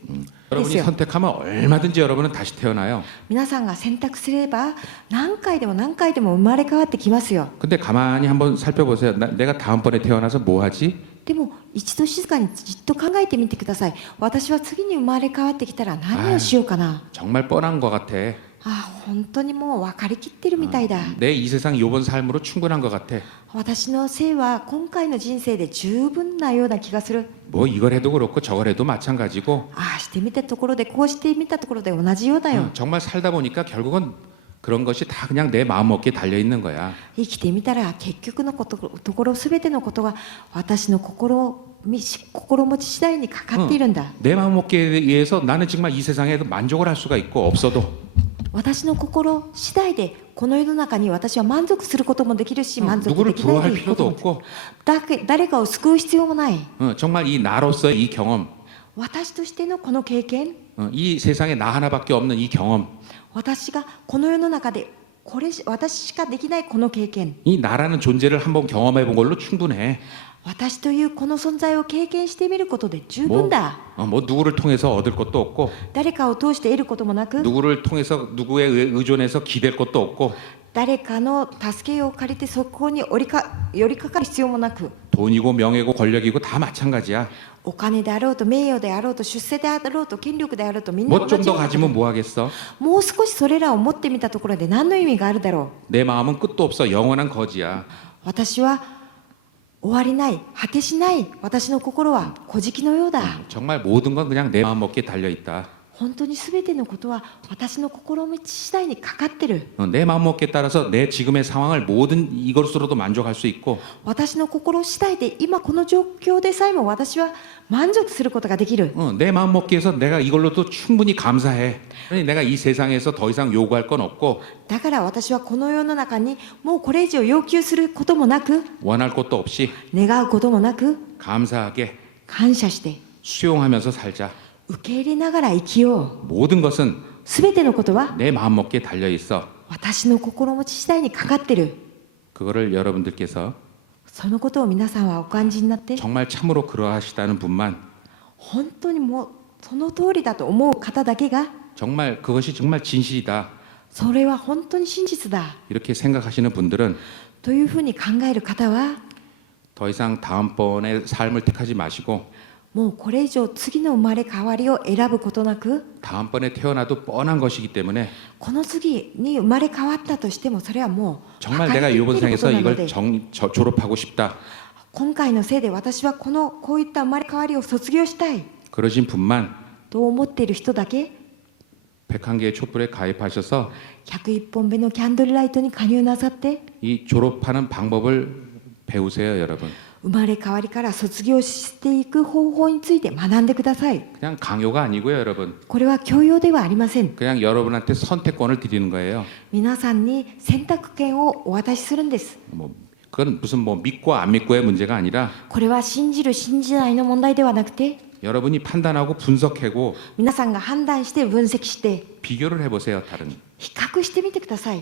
여러분이 됐어요. 선택하면 얼마든지 여러분은 다시 태어나요. 皆さんが選択すれば何回でも何回でも生まれ変わってきますよ。 근데 가만히 한번 살펴보세요. 내가 다음번에 태어나서 뭐 하지? でも一度静かにじっと考えてみてください。私は次に生まれ変わってきたら何をしようかな。 정말 뻔한 것 같아. ああ、本当にもう分かりきってるみたいだ。 내 이 세상 요번 삶으로 충분한 것 같아. 私の性は今回の人生で十分なような気がする。 뭐 이걸 해도 그렇고 저걸 해도 마찬가지고 ああしてみたところでこうしてみたところで同じようだよ。 정말 살다 보니까 결국은 그런 것이 다 그냥 내 마음먹기에 달려 있는 거야. 生きてみたら結局のところ全てのことが私の心持ち次第にかかっているんだ。 내 마음먹기에 의해서 나는 정말 이 세상에 만족을 할 수가 있고 없어도 私の心次第でこの世の中に私は満足することもできるし、満足 누구를 できない 부러워할 ということ 필요도 も 없고 誰かを救う必要もない。 정말 이 나로서의 이 경험 私としてのこの経験、 이 세상에 나 하나밖에 없는 이 경험 私がこの世の中で私しかできないこの経験、 이 나라는 존재를 한번 경험해 본 걸로 충분해. 私というこの存在を経験してみることで十分だ。 뭐 누구를 통해서 얻을 것도 없고 誰かを通して得ることもなく、 누구를 통해서 누구에 의존해서 기댈 것도 없고 誰かの助けを借りてそこに寄りかかる必要もなく、 돈이고 명예고 권력이고 다 마찬가지야. お金であろうと名誉であろうと出世であろうと権力であろうとみんな 뭐 同 좀 じ 더 ようなこと。 가지면 뭐 하겠어? もう少しそれらを持ってみたところで何の意味があるだろう。 내 마음은 끝도 없어. 영원한 거지야. 私は終わりない、果てしない私の心は小敷のようだ。 정말 모든 건 그냥 내 마음먹기에 달려 있다. 本当に全てのことは私の心持ち次第にかかってる。 내 마음먹기에 따라서 내 지금의 상황을 모든 이것으로도 만족할 수 있고 私の心次第で今この状況でさえも私は満足することができる。 내 마음먹기에서 내가 이걸로도 충분히 감사해. 아니, 내가 이 세상에서 더 이상 요구할 건 없고 だから私はこの世の中にもうこれ以上要求することもなく、 원할 것도 없이 願うこともなく、 감사하게 感謝して 수용하면서 살자. 受け入れながら生きよう。 모든 것은 全てのことは 내 마음먹기에 달려 있어. 私の心持ち次第にかかってる。 그거를 여러분들께서 そのことを皆さんはお感じになって、 정말 참으로 그러하시다는 분만 本当にもうその通りだと思う方だけが、 정말 그것이 정말 진실이다. それは本当に真実だ 이렇게 생각하시는 분들은 というふうに考える方は、 더 이상 다음번의 삶을 택하지 마시고 もうこれ以上次の生まれ変わりを選ぶことなく、 다음번에 태어나도 뻔한 것이기 때문에 この次に生まれ変わったとしてもそれはもう 정말 分か 내가 りきっている 이번 こと 생에서 なの 이걸 で、 졸업하고 싶다. 今回のせいで私はこういった生まれ変わりを卒業したい 그러신 분만 と思っている人だけ 101개의 촛불에 가입하셔서 101本目のキャンドルライトに加入なさって、 이 졸업하는 방법을 배우세요, 여러분. 生まれ変わりから卒業していく方法について学んでください。 그냥 강요가 아니고요, 여러분. これは強要ではありません。 그냥 여러분한테 선택권을 드리는 거예요. 皆さんに選択権をお渡しするんです。 뭐 그건 무슨 뭐 믿고 안 믿고의 문제가 아니라 これは信じる信じないの問題ではなくて、 여러분이 판단하고 분석하고 皆さんが判断して分析して 비교를 해보세요, 다른. 比較してみてください。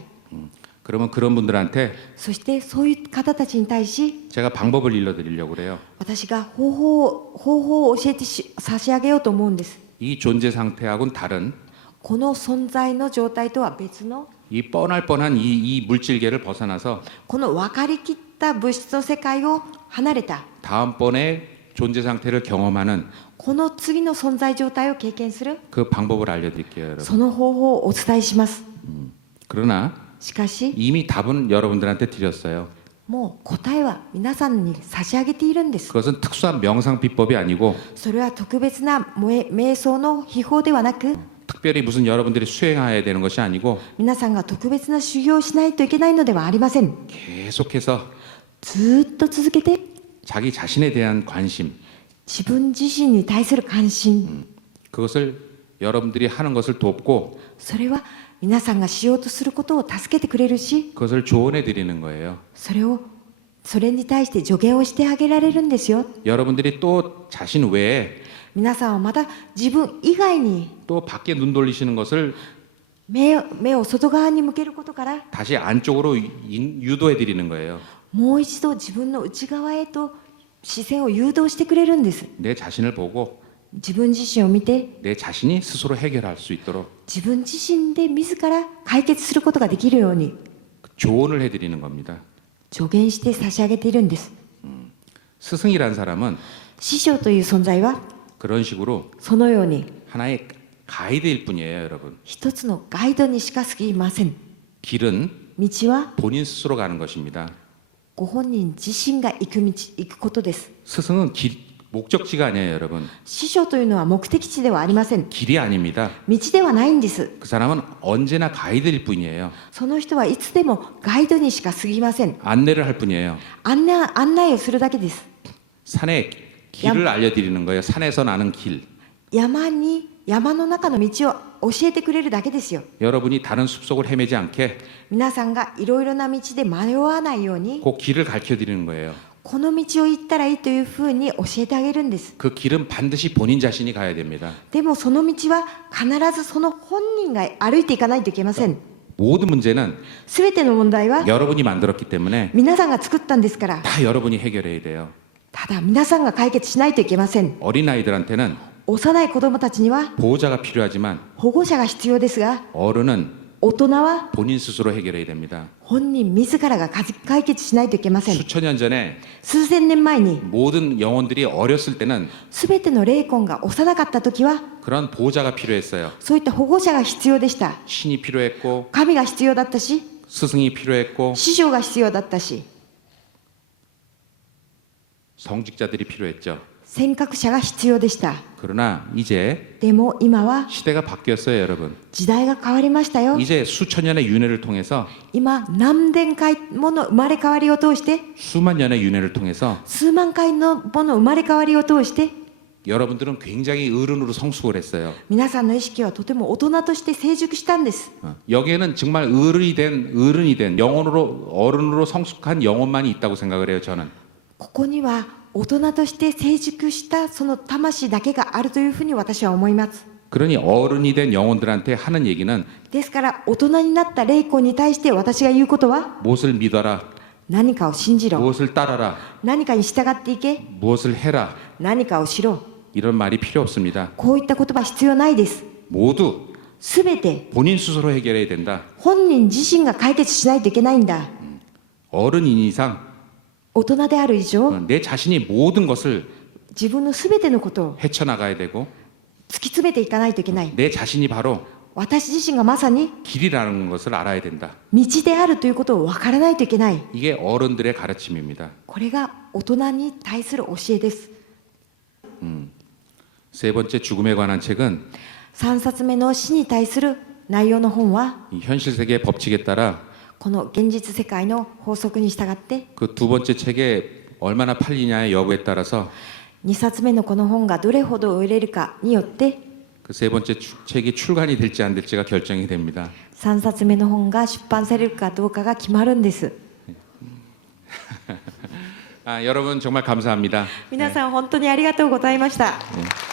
그러면 그런 분들한테 そしてそういう方たちに対し 제가 방법을 일러드리려고 그래요. 私が方法を教えて差し上げようと思うんです。 이 존재 상태하고는 다른 この存在の状態とは別の 이 뻔할 뻔한 이 물질계를 벗어나서 この分かりきった物質の世界を離れた 다음번에 존재 상태를 경험하는 この次の存在状態を経験する 그 방법을 알려드릴게요, 여러분. その方法をお伝えします。 그러나 しかし 이미 답은 여러분들한테 드렸어요. もう答えは皆さんに差し上げているんです。 그것은 특수한 명상 비법이 아니고 それは特別な瞑想の秘法ではなく、 특별히 무슨 여러분들이 수행해야 되는 것이 아니고 皆さんが特別な修行をしないといけないのではありません。 계속해서 ずっと続けて 자기 자신에 대한 관심 自分自身に対する関心、 그것을 여러분들이 하는 것을 돕고 それは皆さんがしようとすることを助けてくれるし、 그것을 조언해 드리는 거예요. それに対して助言をしてあげられるんですよ。 여러분들이 또 자신 외에 皆さんはまた自分以外に 또 밖에 눈 돌리시는 것을 目を外側に向けることから 다시 안쪽으로 유도해 드리는 거예요. もう一度自分の内側へと視線を誘導してくれるんです。 내 자신을 보고 自分自身を見て 내 자신이 스스로 해결할 수 있도록 自分自身で自ら解決することができるように 조언을 해 드리는 겁니다. 助言して差し上げているんです。 스승이란 사람은 師匠という存在は 그런 식으로 そのように 하나의 가이드일 뿐이에요, 여러분. 一つのガイドにしか過ぎません。 길은 道は 본인 스스로 가는 것입니다. ご本人自身が行くことです。 스승은 목적지가 아니에요, 여러분. 師匠というのは目的地ではありません。 길이 아닙니다. 道ではないんです。 그 사람은 언제나 가이드일 뿐이에요. その人はいつでもガイドにしか過ぎません。 안내를 할 뿐이에요. 案内をするだけです。 산에 길을 알려드리는 거예요. 산에서 나는 길. 山の中の道を教えてくれるだけですよ。 여러분이 다른 숲속을 헤매지 않게 皆さんがいろいろな道で迷わないように 그 길을 가르쳐 드리는 거예요. この道を行ったらいいというふうに教えてあげるんです。 그 길은 반드시 본인 자신이 가야 됩니다. でもその道は必ずその本人が歩いていかないといけません。 모든 문제는 すべての問題は 여러분이 만들었기 때문에 皆さんが作ったんですから、 다 여러분이 해결해야 돼요. ただ皆さんが解決しないといけません。 어린아이들한테는 幼い子供たちには 보호자가 필요하지만 保護者が必要ですが、 어른은 大人は 본인 스스로 해결해야 됩니다. 本人自らが解決しないといけません。 수천 년 전에 数千年前に 모든 영혼들이 어렸을 때는 すべての霊魂が幼かった時は 그런 보호자가 필요했어요. そういった保護者が必要でした。 신이 필요했고 神が必要だったし、 스승이 필요했고 師匠が必要だったし、 성직자들이 필요했죠. 尖閣者が必要でした。 그러나 이제 でも今は 시대가 바뀌었어요, 여러분. 時代が変わりましたよ。 이제 수천 년의 윤회를 통해서 今何千回もの生まれ変わりを通して、 수만 년의 윤회를 통해서 数万回のもの生まれ変わりを通して、 여러분들은 굉장히 어른으로 성숙을 했어요. 皆さんの意識はとても大人として成熟したんです。 여기에는 정말 어른이 된 영혼으로 어른으로 성숙한 영혼만이 있다고 생각을 해요, 저는. ここには大人として成熟したその魂だけがあるというふうに私は思います。 그러니 어른이 된 영혼들한테 하는 얘기는 ですから大人になった霊魂に対して私が言うことは、 무엇을 믿어라, 何かを信じろ、 무엇을 따라라, 何かに従っていけ、 무엇을 해라, 何かをしろ、 이런 말이 필요 없습니다. こういった言葉必要ないです。 모두 すべて 본인 스스로 해결해야 된다. 本人自身が解決しないといけないんだ。 어른인 이상 大人である以上、 내 자신이 모든 것을 自分のすべてのことを 헤쳐나가야 되고 突き詰めていかないといけない。 내 자신이 바로 私自身がまさに 길이라는 것을 알아야 된다. 道であるということを分からないといけない。 이게 어른들의 가르침입니다. これが大人に対する教えです。 세 번째 죽음에 관한 책은 3冊目の死に対する内容の本は、 이 현실 세계의 법칙에 따라 この現実世界の法則に従って、 그 두 번째 책에 얼마나 팔리냐의 여부에 따라서 2冊目のこの本がどれほど売れるかによって 그 세 번째 책이 출간이 될지 안 될지가 결정이 됩니다. 3冊目の本が出版されるかどうかが決まるんです。 여러분 정말 감사합니다. 皆さん本当にありがとうございました。 네.